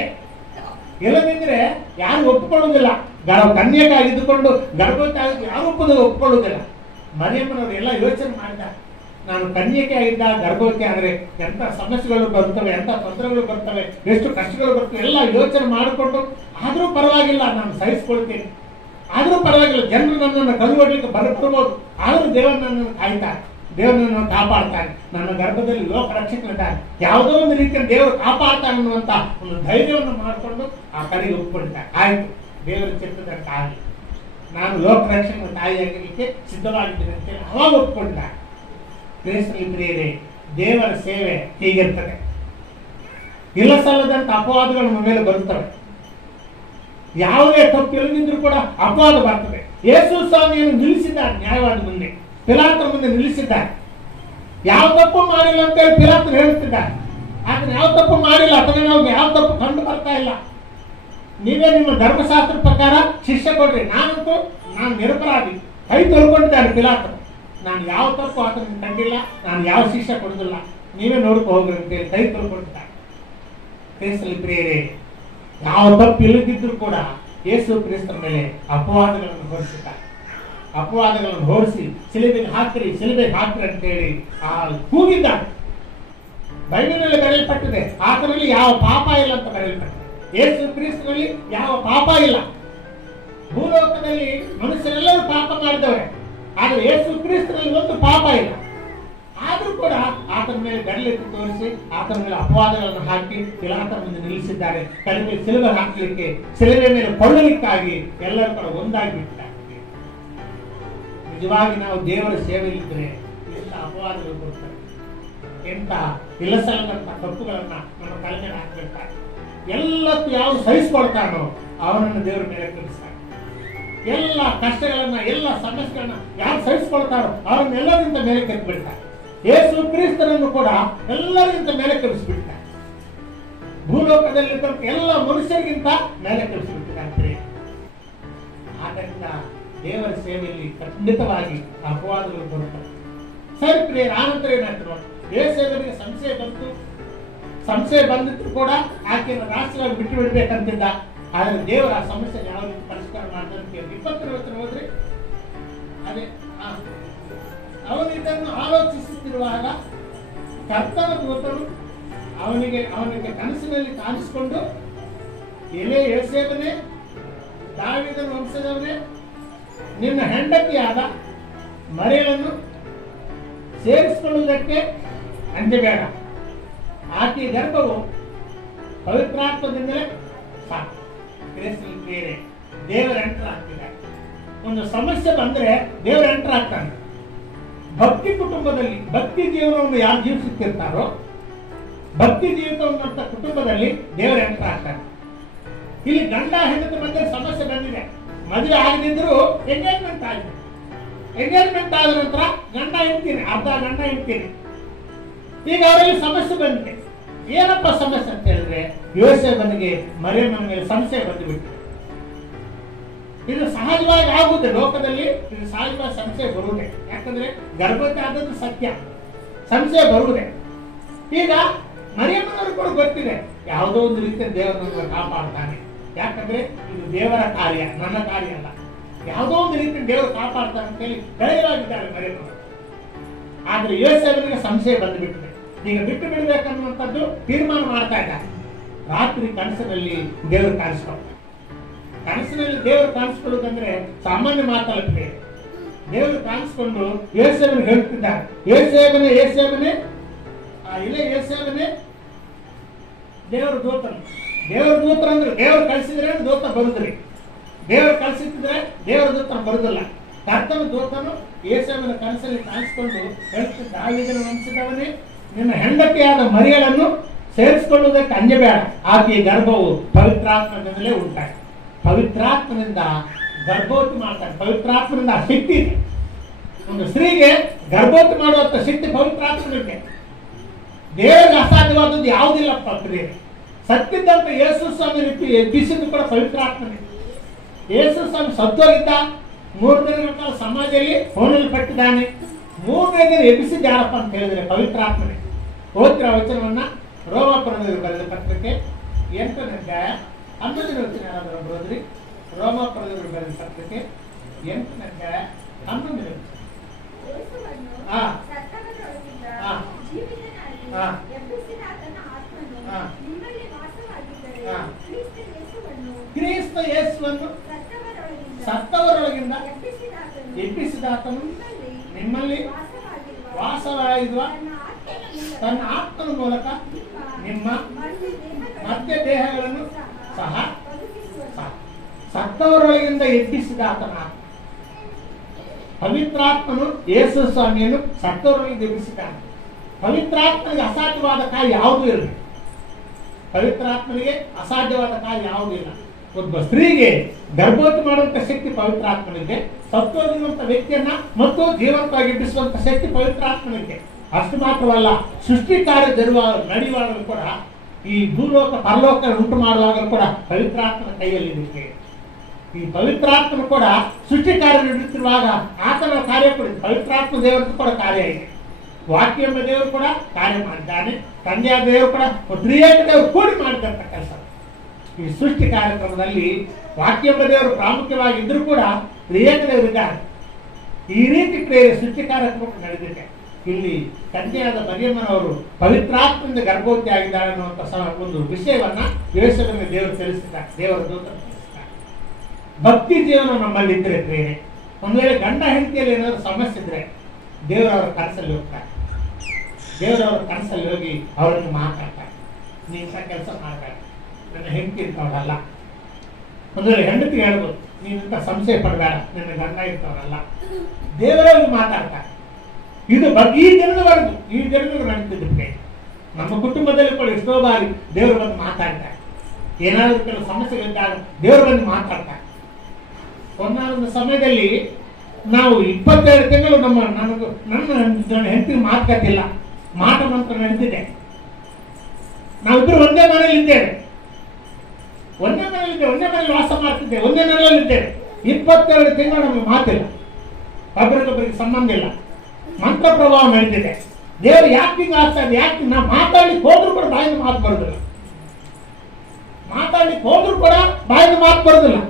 ಇಲ್ಲದಿದ್ರೆ ಯಾರು ಒಪ್ಪಿಕೊಳ್ಳುವುದಿಲ್ಲ. ಕನ್ಯೆಯಾಗಿದ್ದುಕೊಂಡು ಗರ್ಭವತಿ ಆಗಿ ಯಾರು ಒಪ್ಪಿಕೊಳ್ಳುವುದಿಲ್ಲ. ಮರಿಯಮ್ಮನವರು ಎಲ್ಲ ಯೋಚನೆ ಮಾಡಿದ್ದಾರೆ. ನಾನು ಕನ್ಯಕೆ ಆಗಿದ್ದಾಗ ಗರ್ಭವತಿ ಆದ್ರೆ ಎಂತ ಸಮಸ್ಯೆಗಳು ಬರ್ತವೆ, ಎಂತ ತೊಂದರೆಗಳು ಬರ್ತವೆ, ಎಷ್ಟು ಕಷ್ಟಗಳು ಬರ್ತವೆ ಎಲ್ಲ ಯೋಚನೆ ಮಾಡಿಕೊಂಡು ಆದ್ರೂ ಪರವಾಗಿಲ್ಲ ನಾನು ಸಹಿಸ್ಕೊಳ್ತೇನೆ, ಆದ್ರೂ ಪರವಾಗಿಲ್ಲ ಜನರು ನನ್ನನ್ನು ಕದುವಡ್ಲಿಕ್ಕೆ ಬರ್ಬೋದು, ಆದ್ರೂ ದೇವರು ನನ್ನನ್ನು ಕಾಯ್ತಾನೆ, ದೇವರು ನನ್ನನ್ನು ಕಾಪಾಡ್ತಾನೆ, ನನ್ನ ಗರ್ಭದಲ್ಲಿ ಲೋಕ ರಕ್ಷಕನಿದ್ದಾನೆ, ಯಾವುದೋ ಒಂದು ರೀತಿಯಲ್ಲಿ ದೇವರು ಕಾಪಾಡ್ತಾನೆ ಅನ್ನುವಂತ ಒಂದು ಧೈರ್ಯವನ್ನು ಮಾಡಿಕೊಂಡು ಆ ಕಡೆಗೆ ಒಪ್ಪಿಕೊಳ್ತಾನೆ. ಆಯ್ತು, ದೇವರ ಚಿತ್ರದಂತೆ ಆಗಲಿ, ನಾನು ಲೋಕ ರಕ್ಷಕನ ತಾಯಿಯಾಗಲಿಕ್ಕೆ ಸಿದ್ಧವಾಗಿದ್ದೇನೆ ಅಂತೇಳಿ ಅವಾಗ ಒಪ್ಪಿಕೊಂಡ. ಪ್ರಿಯರೇ, ದೇವರ ಸೇವೆ ಹೀಗಿರ್ತದೆ. ಇಲ್ಲ ಸಲ್ಲದಂತ ಅಪವಾದಗಳು ನಮ್ಮ ಮೇಲೆ ಬರುತ್ತವೆ. ಯಾವುದೇ ತಪ್ಪು ಇಲ್ಲದಿದ್ರೂ ಕೂಡ ಅಪವಾದ ಬರ್ತದೆ. ಯೇಸು ಸ್ವಾಮಿಯನ್ನು ನಿಲ್ಲಿಸಿದ್ದಾರೆ ನ್ಯಾಯವಾದ ಮುಂದೆ, ಪಿಲಾತನ ಮುಂದೆ ನಿಲ್ಲಿಸಿದ್ದಾರೆ. ಯಾವ ತಪ್ಪು ಮಾಡಿಲ್ಲ ಅಂತೇಳಿ ಪಿಲಾತನ ಹೇಳುತ್ತಿದ್ದಾರೆ. ಆದ್ರೆ ಯಾವ ತಪ್ಪು ಮಾಡಿಲ್ಲ, ಅಥವಾ ನಾವು ಯಾವ ತಪ್ಪು ಕಂಡು ಬರ್ತಾ ಇಲ್ಲ. ನೀವೇ ನಿಮ್ಮ ಧರ್ಮಶಾಸ್ತ್ರ ಪ್ರಕಾರ ಶಿಕ್ಷೆ ಕೊಡ್ರಿ. ನಾನು ನಿರಪರಾಧಿ, ಕೈ ತೊಳ್ಕೊಂಡಿದ್ದಾರೆ ಪಿಲಾತನು, ನಾನು ಯಾವ ತಪ್ಪು ಆತನ ಕಂಡಿಲ್ಲ, ನಾನು ಯಾವ ಶಿಕ್ಷೆ ಕೊಡುದಿಲ್ಲ, ನೀವೇ ನೋಡ್ಕೊ ಹೋಗ್ರಿ ಅಂತೇಳಿ ಕೈ ತೊಳ್ಕೊಂಡಿದ್ದಾರೆ. ಪ್ರಿಯರೇ, ಯಾವ ತಪ್ಪು ಇಲ್ಲದಿದ್ರು ಕೂಡ ಯೇಸು ಕ್ರಿಸ್ತನ ಮೇಲೆ ಅಪವಾದಗಳನ್ನು ಹೊರಿಸಿದ್ದಾರೆ. ಅಪವಾದಗಳನ್ನು ಹೊರಿಸಿ ಶಿಲುಬೆಗೆ ಹಾಕ್ರಿ ಅಂತೇಳಿ ಆ ಕೂಗಿದ್ದಾರೆ. ಬೈಬಲಿನಲ್ಲಿ ಬರೆಯಲ್ಪಟ್ಟಿದೆ, ಆತನಲ್ಲಿ ಯಾವ ಪಾಪ ಇಲ್ಲ ಅಂತ ಬರೆಯಲ್ಪಟ್ಟಿದೆ. ಯೇಸು ಕ್ರಿಸ್ತನಲ್ಲಿ ಯಾವ ಪಾಪ ಇಲ್ಲ. ಭೂಲೋಕದಲ್ಲಿ ಮನುಷ್ಯರೆಲ್ಲರೂ ಪಾಪ ಮಾಡಿದವರೇ, ಆದ್ರೆ ಯೇಸು ಕ್ರಿಸ್ತನಲ್ಲಿ ಒಂದು ಪಾಪ ಇಲ್ಲ. ಆದ್ರೂ ಕೂಡ ಆತನ ಮೇಲೆ ಬೆರಳೆತ್ತಿ ತೋರಿಸಿ ಆತನ ಮೇಲೆ ಅಪವಾದಗಳನ್ನು ಹಾಕಿ ಪಿಲಾತನ ಮುಂದೆ ನಿಲ್ಲಿಸಿದ್ದಾರೆ. ಕಡಿಮೆ ಶಿಲುಬೆ ಹಾಕಲಿಕ್ಕೆ, ಶಿಲುಬೆ ಮೇಲೆ ಕೊಳ್ಳಲಿಕ್ಕಾಗಿ ಎಲ್ಲರೂ ಕೂಡ ಒಂದಾಗಿ ಬಿಟ್ಟಿದ್ದಾರೆ. ನಿಜವಾಗಿ ನಾವು ದೇವರ ಸೇವೆಯಲ್ಲಿದ್ದರೆ ಎಂತ ಅಪವಾದಗಳು ಕೊಡ್ತಾರೆ, ಎಂತ ಇಲ್ಲಸಲ್ಲದಂತ ತಪ್ಪುಗಳನ್ನ ನಮ್ಮ ತಲೆ ಮೇಲೆ ಹಾಕ್ಬಿಡ್ತಾರೆ. ಎಲ್ಲಕ್ಕೂ ಯಾವುದು ಸಹಿಸ್ಕೊಳ್ತಾನೋ ಅವನನ್ನು ದೇವರ ಮೇಲೆ ಕಳಿಸ್ತಾರೆ. ಎಲ್ಲ ಕಷ್ಟಗಳನ್ನ, ಎಲ್ಲ ಸಮಸ್ಯೆಗಳನ್ನ ಯಾರು ಸಹಿಸ್ಕೊಳ್ತಾರೋ ಅವರನ್ನೆಲ್ಲರಿಂದ ಮೇಲೆ ಕೆತ್ತಿಬಿಡ್ತಾರೆ. ಯೇಸು ಕ್ರಿಸ್ತನನ್ನು ಕೂಡ ಎಲ್ಲರಿಗಿಂತ ಮೇಲೆ ಕಳಿಸ್ಬಿಡ್ತಾರೆ. ಭೂಲೋಕದಲ್ಲಿದ್ದ ಎಲ್ಲ ಮನುಷ್ಯರಿಗಿಂತ ಮೇಲೆ ಕಳಿಸ್ಬಿಡ್ತಾರೆ. ಆದ್ದರಿಂದ ದೇವರ ಸೇವೆಯಲ್ಲಿ ಖಂಡಿತವಾಗಿ ಅಪವಾದಗಳು ಬರುತ್ತವೆ. ಸರಿ ಪ್ರಿಯರ, ಆನಂತರ ಏನಾಯ್ತು ನೋಡಿ, ಯೇಸುವಿಗೆ ಸಂಶಯ ಬಂದಿದ್ರು ಕೂಡ ಆಕೆಯನ್ನು ರಾಷ್ಟ್ರವಾಗಿ ಬಿಟ್ಟು ಬಿಡ್ಬೇಕಂತಿದ್ದ. ಆದ್ರೆ ದೇವರ ಆ ಸಮಸ್ಯೆ ಯಾವ ರೀತಿ ಪರಿಷ್ಕಾರ ಮಾಡ್ತಾರೆ ಅಂತ 20 ಹೋದ್ರೆ ಅದೇ ಅವನು ಇದನ್ನು ಆಲೋಚಿಸುತ್ತಿರುವಾಗ ಕರ್ತನ ದೂತನು ಅವನಿಗೆ ಕನಸಿನಲ್ಲಿ ಕಾಣಿಸಿಕೊಂಡು, ಎಲೆ ಯೋಸೇಫನೇ, ದಾವೀದನ ವಂಶದವನೇ, ನಿನ್ನ ಹೆಂಡತಿಯಾದ ಮರಿಯಳನ್ನು ಸೇರಿಸಿಕೊಳ್ಳುವುದಕ್ಕೆ ಅಂಜಬೇಡ, ಆಕೆ ಗರ್ಭವು ಪವಿತ್ರಾತ್ಮದಿಂದಲೇ ಸಾಕು. ಬೇರೆ ದೇವರ ಎಂಟರ್ ಆಗ್ತಿದ್ದಾರೆ. ಒಂದು ಸಮಸ್ಯೆ ಬಂದ್ರೆ ದೇವರ ಎಂಟರ್ ಆಗ್ತಾನೆ. ಭಕ್ತಿ ಕುಟುಂಬದಲ್ಲಿ ಭಕ್ತಿ ಜೀವನವನ್ನು ಯಾರು ಜೀವಿಸುತ್ತಿರ್ತಾರೋ, ಭಕ್ತಿ ಜೀವಿತವನ್ನಂತ ಕುಟುಂಬದಲ್ಲಿ ದೇವರ ಎಂಟರ್ ಆಗ್ತಾನೆ. ಇಲ್ಲಿ ಗಂಡ ಹೆಂಡತಿ ಮಧ್ಯೆ ಸಮಸ್ಯೆ ಬಂದಿದೆ. ಮದುವೆ ಆಗದಿದ್ರು ಎಂಗೇಜ್ಮೆಂಟ್ ಆಗಿದೆ. ಎಂಗೇಜ್ಮೆಂಟ್ ಆದ ನಂತರ ಗಂಡ ಹೆಂಡ್ತೀನಿ. ಈಗ ಅವರಲ್ಲಿ ಸಮಸ್ಯೆ ಬಂದಿದೆ. ಏನಪ್ಪ ಸಮಸ್ಯೆ ಅಂತ ಹೇಳಿದ್ರೆ, ಯೋಸೇಫನಿಗೆ ಮರಿಯಮ್ಮನ ಮೇಲೆ ಸಂಶಯ ಬಂದುಬಿಟ್ಟು. ಇದು ಸಹಜವಾಗಿ ಆಗುವುದೇ ಲೋಕದಲ್ಲಿ, ಇದು ಸಹಜವಾಗಿ ಸಂಶಯ ಬರುವುದೇ. ಯಾಕಂದ್ರೆ ಗರ್ಭವತಿ ಆದದ್ದು ಸತ್ಯ, ಸಂಶಯ ಬರುವುದೇ. ಈಗ ಮರಿಯಮ್ಮನವರು ಕೂಡ ಗೊತ್ತಿದೆ, ಯಾವುದೋ ಒಂದು ರೀತಿಯ ದೇವರನ್ನು ಕಾಪಾಡ್ತಾನೆ. ಯಾಕಂದ್ರೆ ಇದು ದೇವರ ಕಾರ್ಯ, ನನ್ನ ಕಾರ್ಯ ಅಲ್ಲ. ಯಾವುದೋ ಒಂದು ರೀತಿಯ ದೇವರು ಕಾಪಾಡ್ತಾನೆ ಅಂತ ಹೇಳಿ ಧೈರ್ಯವಾಗಿದ್ದಾರೆ ಮರಿಯಮ್ಮನವರು. ಆದ್ರೆ ಯೋಸೇಫನಿಗೆ ಸಂಶಯ ಬಂದುಬಿಟ್ಟಿದೆ. ಈಗ ಬಿಟ್ಟು ಬಿಡಬೇಕನ್ನುವಂಥದ್ದು ತೀರ್ಮಾನ ಮಾಡ್ತಾ ಇದ್ದಾರೆ. ರಾತ್ರಿ ಕನಸಿನಲ್ಲಿ ದೇವರು ಕಾಣಿಸ್ಕೊಳ್ತಾರೆ. ಕನಸಿನಲ್ಲಿ ದೇವರು ಕಾಣಿಸ್ಕೊಳ್ಳೋದಂದ್ರೆ ಸಾಮಾನ್ಯ ಮಾತಲ್ಲದೆ, ದೇವರು ಕಾಣಿಸ್ಕೊಂಡು ಯೋಸೇಫನಿಗೆ ಹೇಳ್ತಿದ್ದಾರೆ, ಯೋಸೇಫನೇ ದೇವರ ದೂತರು ಅಂದ್ರೆ ದೇವರು ಕಳಿಸಿದ್ರೆ ದೂತ ಬರುದ್ರಿ, ದೇವರು ಕಳಿಸಿದ್ರೆ ದೇವರ ದೂತನ ಬರುದಿಲ್ಲ. ಕರ್ತನ ದೂತನು ಯೋಸೇಫನ ಕನಸಲ್ಲಿ ಕಾಣಿಸ್ಕೊಂಡು ಹೇಳ್ತಿದ್ದ, ದಾವೀದನ ವಂಶದವನೇ, ನಿನ್ನ ಹೆಂಡತಿಯಾದ ಮರಿಯಳನ್ನು ಸೇರಿಸಿಕೊಳ್ಳುವುದಕ್ಕೆ ಅಂಜಬೇಡ, ಆಕೆಯ ಗರ್ಭವು ಪವಿತ್ರಾತ್ಮದಿಂದಲೇ ಉಂಟಾಗಿದೆ. ಪವಿತ್ರಾತ್ಮನಿಂದ ಗರ್ಭವತಿ ಮಾಡ್ತಾರೆ. ಪವಿತ್ರಾತ್ಮನಿಂದ ಆ ಶಕ್ತಿ ಇದೆ. ಒಂದು ಸ್ತ್ರೀಗೆ ಗರ್ಭವತಿ ಮಾಡುವಂತ ಶಕ್ತಿ ಪವಿತ್ರಾತ್ಮನಿಗೆ. ದೇವರಿಗೆ ಅಸಾಧ್ಯವಾದದ್ದು ಯಾವುದಿಲ್ಲಪ್ಪ ಪ್ರಿಯರೇ. ಸತ್ತಿದ್ದಂತ ಯೇಸು ಸ್ವಾಮಿ ಎಬ್ಬಿಸಿದ್ದು ಕೂಡ ಪವಿತ್ರಾತ್ಮನೇ. ಯೇಸು ಸ್ವಾಮಿ ಸತ್ತೋಗಿದ್ದ, 3 ದಿನಗಳ ಕಾಲ ಸಮಾಜದಲ್ಲಿ ಹೋಣಲ್ಪಟ್ಟಿದ್ದಾನೆ. 3ನೇ ದಿನ ಎಬ್ಬಿಸಿದ್ದು ಯಾರಪ್ಪ ಅಂತ ಹೇಳಿದ್ರೆ ಪವಿತ್ರಾತ್ಮನೇ. ಓದಿರ ವಚನವನ್ನ ರೋಮಾಪುರದಲ್ಲಿ ಬರೆದ ಪತ್ರಿಕೆ 8ನೇ ಅಧ್ಯಾಯ 11ನೇ ವಚನ ಯಾರಾದರೂ ಬರೋದ್ರಿ? ರೋಮಾಪುರದಲ್ಲಿ ಬರೆದ ಪತ್ರಿಕೆ 8ನೇ ಅಧ್ಯಾಯ 11ನೇ ವಚನ. ಹಾ. ಎಬ್ಬಿಸಿದ ಆತನ ಆತ್ಮನು ಹಾ. ನಿಮ್ಮಲ್ಲಿ ವಾಸವಾಗಿದ್ದರೆ ಹಾ. ಕ್ರಿಸ್ತ ಯೇಸುವನ್ನು ಕ್ರಿಸ್ತ ಯೇಸುವನ್ನು ಸತ್ತವರೊಳಗಿಂದ ಸತ್ತವರೊಳಗಿಂದ ಎಬ್ಬಿಸಿದ ಆತನು ಎಬ್ಬಿಸಿದ ಆತನು ನಿಮ್ಮಲ್ಲಿ ವಾಸವಾಗಿರುವ ವಾಸವಾಗಿರುವ ತನ್ನ ಆತ್ಮನ ಮೂಲಕ ನಿಮ್ಮ ಮಧ್ಯ ದೇಹಗಳನ್ನು ಸಹ ಸತ್ತವರೊಳಗಿಂದ ಎಬ್ಬಿಸಿದ ಆತನ ಆತ್ಮ. ಪವಿತ್ರಾತ್ಮನು ಯೇಸು ಸ್ವಾಮಿಯನ್ನು ಸತ್ತವರೊಳಗಿಂದ ಎಬ್ಬಿಸಿದ್ದಾನೆ. ಪವಿತ್ರಾತ್ಮನಿಗೆ ಅಸಾಧ್ಯವಾದ ಕಾರ್ಯ ಯಾವುದೂ ಇಲ್ಲ. ಪವಿತ್ರಾತ್ಮನಿಗೆ ಅಸಾಧ್ಯವಾದ ಕಾರ್ಯ ಯಾವುದೂ ಇಲ್ಲ. ಒಬ್ಬ ಸ್ತ್ರೀಗೆ ಗರ್ಭವತಿ ಮಾಡುವಂತ ಶಕ್ತಿ ಪವಿತ್ರಾತ್ಮನಿಗೆ, ಸತ್ತೋಗಿರುವಂತ ವ್ಯಕ್ತಿಯನ್ನ ಮತ್ತು ಜೀವಂತವಾಗಿ ಎಬ್ಬಿಸುವಂತ ಶಕ್ತಿ ಪವಿತ್ರಾತ್ಮನಿಗೆ. ಅಷ್ಟು ಮಾತ್ರವಲ್ಲ, ಸೃಷ್ಟಿ ಕಾರ್ಯ ನಡೆಯುವಾಗಲೂ ಕೂಡ, ಈ ಭೂಲೋಕ ಪರಲೋಕ ಉಂಟು ಮಾಡುವಾಗಲೂ ಕೂಡ ಪವಿತ್ರಾತ್ಮನ ಕೈಯಲ್ಲಿ ಈ ಪವಿತ್ರಾತ್ಮನು ಕೂಡ ಸೃಷ್ಟಿ ಕಾರ್ಯ ನಡೆಯುತ್ತಿರುವಾಗ ಆತನ ಕಾರ್ಯ ಕೂಡ ಪವಿತ್ರಾತ್ಮ ದೇವರದ್ದು ಕೂಡ ಕಾರ್ಯ ಇದೆ. ವಾಕ್ಯ ಎಂಬ ದೇವರು ಕೂಡ ಕಾರ್ಯ ಮಾಡಿದ್ದಾನೆ. ತಂದೆಯ ದೇವರು ಕೂಡ ತ್ರಿಯೇಕ ದೇವರು ಕೂಡಿ ಮಾಡಿದಂತ ಕೆಲಸ. ಈ ಸೃಷ್ಟಿ ಕಾರ್ಯಕ್ರಮದಲ್ಲಿ ವಾಕ್ಯ ಎಂಬ ದೇವರು ಪ್ರಾಮುಖ್ಯವಾಗಿದ್ದರೂ ಕೂಡ ತ್ರಿಯೇಕ ದೇವರಿದ್ದಾರೆ. ಈ ರೀತಿ ಸೃಷ್ಟಿ ಕಾರ್ಯಕ್ರಮ ನಡೆದಿದೆ. ಇಲ್ಲಿ ತಂದೆಯಾದ ಮರಿಯಮ್ಮನವರು ಪವಿತ್ರಾತ್ಮದಿಂದ ಗರ್ಭವತಿ ಆಗಿದ್ದಾಳೆ ಅನ್ನುವಂಥ ಒಂದು ವಿಷಯವನ್ನ ಯೋಸೇಫನಿಗೆ ದೇವರು ತಿಳಿಸಿದ್ದಾರೆ. ದೇವರ ದೂತರು ತಿಳಿಸಿದ್ದಾರೆ. ಭಕ್ತಿ ಜೀವನ ನಮ್ಮಲ್ಲಿ ಇದ್ರೆ ಪ್ರೇರಣೆ. ಒಂದ್ ವೇಳೆ ಗಂಡ ಹೆಂಡತಿಯಲ್ಲಿ ಏನಾದ್ರು ಸಮಸ್ಯೆ ಇದ್ರೆ ದೇವರವರ ಕನಸಲ್ಲಿ ಹೋಗ್ತಾರೆ. ದೇವರವರ ಕನಸಲ್ಲಿ ಹೋಗಿ ಅವರನ್ನು ಮಾತಾಡ್ತಾರೆ. ನೀನ್ ಕೆಲಸ ಮಾಡ್ತಾರೆ, ನನ್ನ ಹೆಂಡತಿ ಇರ್ತವರಲ್ಲ. ಒಂದ್ ವೇಳೆ ಹೆಂಡತಿ ಹೇಳ್ಬೋದು, ನೀನಂತ ಸಂಶಯ ಪಡಬೇಡ, ನನ್ನ ಗಂಡ ಇರ್ತವರಲ್ಲ. ದೇವರವ್ರಿಗೆ ಮಾತಾಡ್ತಾರೆ. ಇದು ಈ ಜನದವರೆಗೂ ನಡೀತಿದ್ದೆ. ನಮ್ಮ ಕುಟುಂಬದಲ್ಲಿ ಕೂಡ ಎಷ್ಟೋ ಬಾರಿ ದೇವರು ಬಂದು ಮಾತಾಡ್ತಾರೆ. ಏನಾದರೂ ಕೆಲವು ಸಮಸ್ಯೆಗಳಿದ್ದಾಗ ದೇವರು ಬಂದು ಮಾತಾಡ್ತಾರೆ. ಒಂದೊಂದು ಸಮಯದಲ್ಲಿ ನಾವು 22 ತಿಂಗಳು ನನ್ನ ಹೆಂಡತಿ ಮಾತುಕತಿಲ್ಲ, ಮಾಟ ಮಂತ್ರ ನಡೆದಿದೆ. ನಾವಿಬ್ಬರು ಒಂದೇ ಮನೆಯಲ್ಲಿ ಇದ್ದೇವೆ, ಒಂದೇ ಮನೆಯಲ್ಲಿ ವಾಸ ಮಾಡ್ತಿದ್ದೇವೆ, ಒಂದೇ ಮನೆಯಲ್ಲಿ ಇದ್ದೇವೆ. 22 ತಿಂಗಳು ನಮಗೆ ಮಾತಿಲ್ಲ, ಒಬ್ಬರಿಗೊಬ್ಬರಿಗೆ ಸಂಬಂಧ ಇಲ್ಲ, ಮಂತ್ರ ಪ್ರಭಾವ ನಡೆದಿದೆ. ದೇವರು ಯಾಕೆ ಹಿಂಗ ಆಗ್ತಾ ಇದೆ? ಯಾಕೆ ನಾವು ಮಾತಾಡ್ಲಿಕ್ಕೆ ಹೋದ್ರು ಕೂಡ ಬಾಯಿಂದ ಮಾತು ಬರೋದಿಲ್ಲ, ಮಾತಾಡ್ಲಿಕ್ಕೆ ಹೋದ್ರು ಕೂಡ ಬಾಯಿಂದ ಮಾತು ಬರೋದಿಲ್ಲ.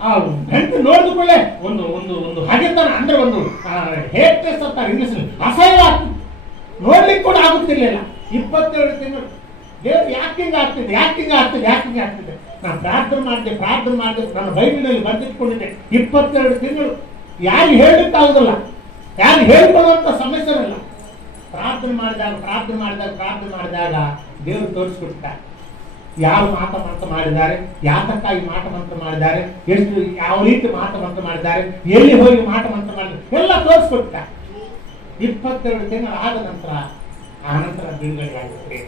ಆ ಗಂಟು ನೋಡಿದ ಕೂಡಲೇ ಒಂದು ಒಂದು ಒಂದು ಹಗೆತನ, ಅಂದ್ರೆ ಒಂದು ಹೇಟ್ನೆಸ್ ಅಂತಾರೆ ಇಂಗ್ಲಿಷ್, ಅಸಹ್ಯ ಆಗ್ತದೆ. ನೋಡ್ಲಿಕ್ಕೆ ಕೂಡ ಆಗುತ್ತಿರ್ಲಿಲ್ಲ. 22 ತಿಂಗಳು ದೇವ್ರು ಯಾಕೆ ಹಿಂಗ ಆಗ್ತಿದೆ. ನಾನು ಪ್ರಾರ್ಥನೆ ಮಾಡಿದೆ, ನನ್ನ ಬೈಬಿನಲ್ಲಿ ಬರೆದಿಟ್ಕೊಂಡಿದ್ದೆ. 22 ತಿಂಗಳು ಯಾರು ಹೇಳಲಿಕ್ಕಾಗುದಿಲ್ಲ, ಯಾರು ಹೇಳ್ಕೊಳ್ಳುವಂತ ಸಮಸ್ಯೆ ಇಲ್ಲ. ಪ್ರಾರ್ಥನೆ ಮಾಡಿದಾಗ ದೇವರು ತೋರಿಸ್ಕೊಡ್ತಾರೆ. ಯಾರು ಮಾತ ಮಾಡಿದ್ದಾರೆ, ಯಾತಕ್ಕಾಗಿ ಮಾಟ ಮಂತ್ರ ಮಾಡಿದ್ದಾರೆ, ಎಷ್ಟು ಯಾವ ರೀತಿ ಮಾಟ ಮಂತ್ರ ಮಾಡಿದ್ದಾರೆ, ಎಲ್ಲಿ ಹೋಗಿ ಮಾಟ ಮಂತ್ರ ಮಾಡಿದ್ದಾರೆ, ಎಲ್ಲ ತೋರಿಸ್ಕೊಡ್ತಾರೆ. 22 ತಿಂಗಳು ಆದ ನಂತರ ಆನಂತರ ಬಿಡುಗಡೆ ಆಗುತ್ತೆ.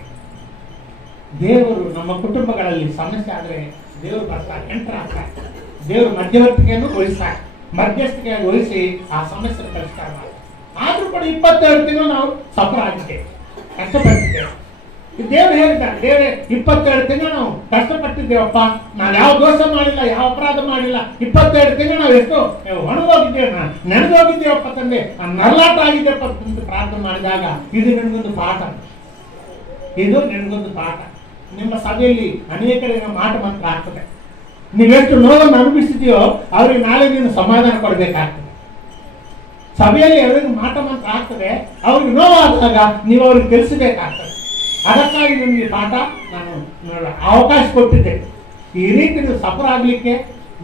ದೇವರು ನಮ್ಮ ಕುಟುಂಬಗಳಲ್ಲಿ ಸಮಸ್ಯೆ ಆದ್ರೆ ದೇವರು ಬರ್ತಾರೆ, ಎಂಟರ್ ಆಗ್ತಾರೆ. ದೇವರು ಮಧ್ಯವರ್ತಿಕೆಯನ್ನು ವಹಿಸ್ತಾರೆ, ಮಧ್ಯಸ್ಥಿಕೆಯನ್ನು ವಹಿಸಿ ಆ ಸಮಸ್ಯೆ ಪರಿಷ್ಕಾರ ಮಾಡ್ತಾರೆ. ಆದ್ರೂ ಕೂಡ 22 ತಿಂಗಳು ನಾವು ಸಫರ್ ಆಗಿದ್ದೇವೆ, ಕಷ್ಟಪಟ್ಟಿದ್ದೇವೆ. ದೇವರು ಹೇಳಿದ್ದಾರೆ, ದೇವರೇ 22 ತಿಂಗಳು ನಾವು ಕಷ್ಟಪಟ್ಟಿದ್ದೇವಪ್ಪ, ನಾವು ಯಾವ ದೋಷ ಮಾಡಿಲ್ಲ, ಯಾವ ಅಪರಾಧ ಮಾಡಿಲ್ಲ. 22 ತಿಂಗಳು ನಾವು ಎಷ್ಟೋ ಒಣಗೋಗಿದ್ದೇವೆ, ನೆನೆದೋಗಿದ್ದೇವಪ್ಪ ತಂದೆ, ನರಳಾಟ ಆಗಿದ್ದೇವಪ್ಪ ಅಂತ ಪ್ರಾರ್ಥನೆ ಮಾಡಿದಾಗ ಇದು ನಿನಗೊಂದು ಪಾಠ. ನಿಮ್ಮ ಸಭೆಯಲ್ಲಿ ಅನೇಕರಿಗೆ ಮಾಟ ಮಂತ್ರ ಆಗ್ತದೆ. ನೀವೆಷ್ಟು ನೋವನ್ನು ಅನುಭವಿಸಿದೆಯೋ ಅವ್ರಿಗೆ ನಾಳೆ ನೀನು ಸಮಾಧಾನ ಕೊಡಬೇಕಾಗ್ತದೆ. ಸಭೆಯಲ್ಲಿ ಅವರಿಗೆ ಮಾಟ ಮಂತ್ರ ಆಗ್ತದೆ, ಅವ್ರಿಗೆ ನೋವಾದಾಗ ನೀವು ಅವ್ರಿಗೆ ತಿಳಿಸಬೇಕಾಗ್ತದೆ. ಅದಕ್ಕಾಗಿ ನಿಮಗೆ ಪಾಠ ನಾನು ಅವಕಾಶ ಕೊಟ್ಟಿದ್ದೆ. ಈ ರೀತಿ ನೀವು ಸಫರ್ ಆಗ್ಲಿಕ್ಕೆ,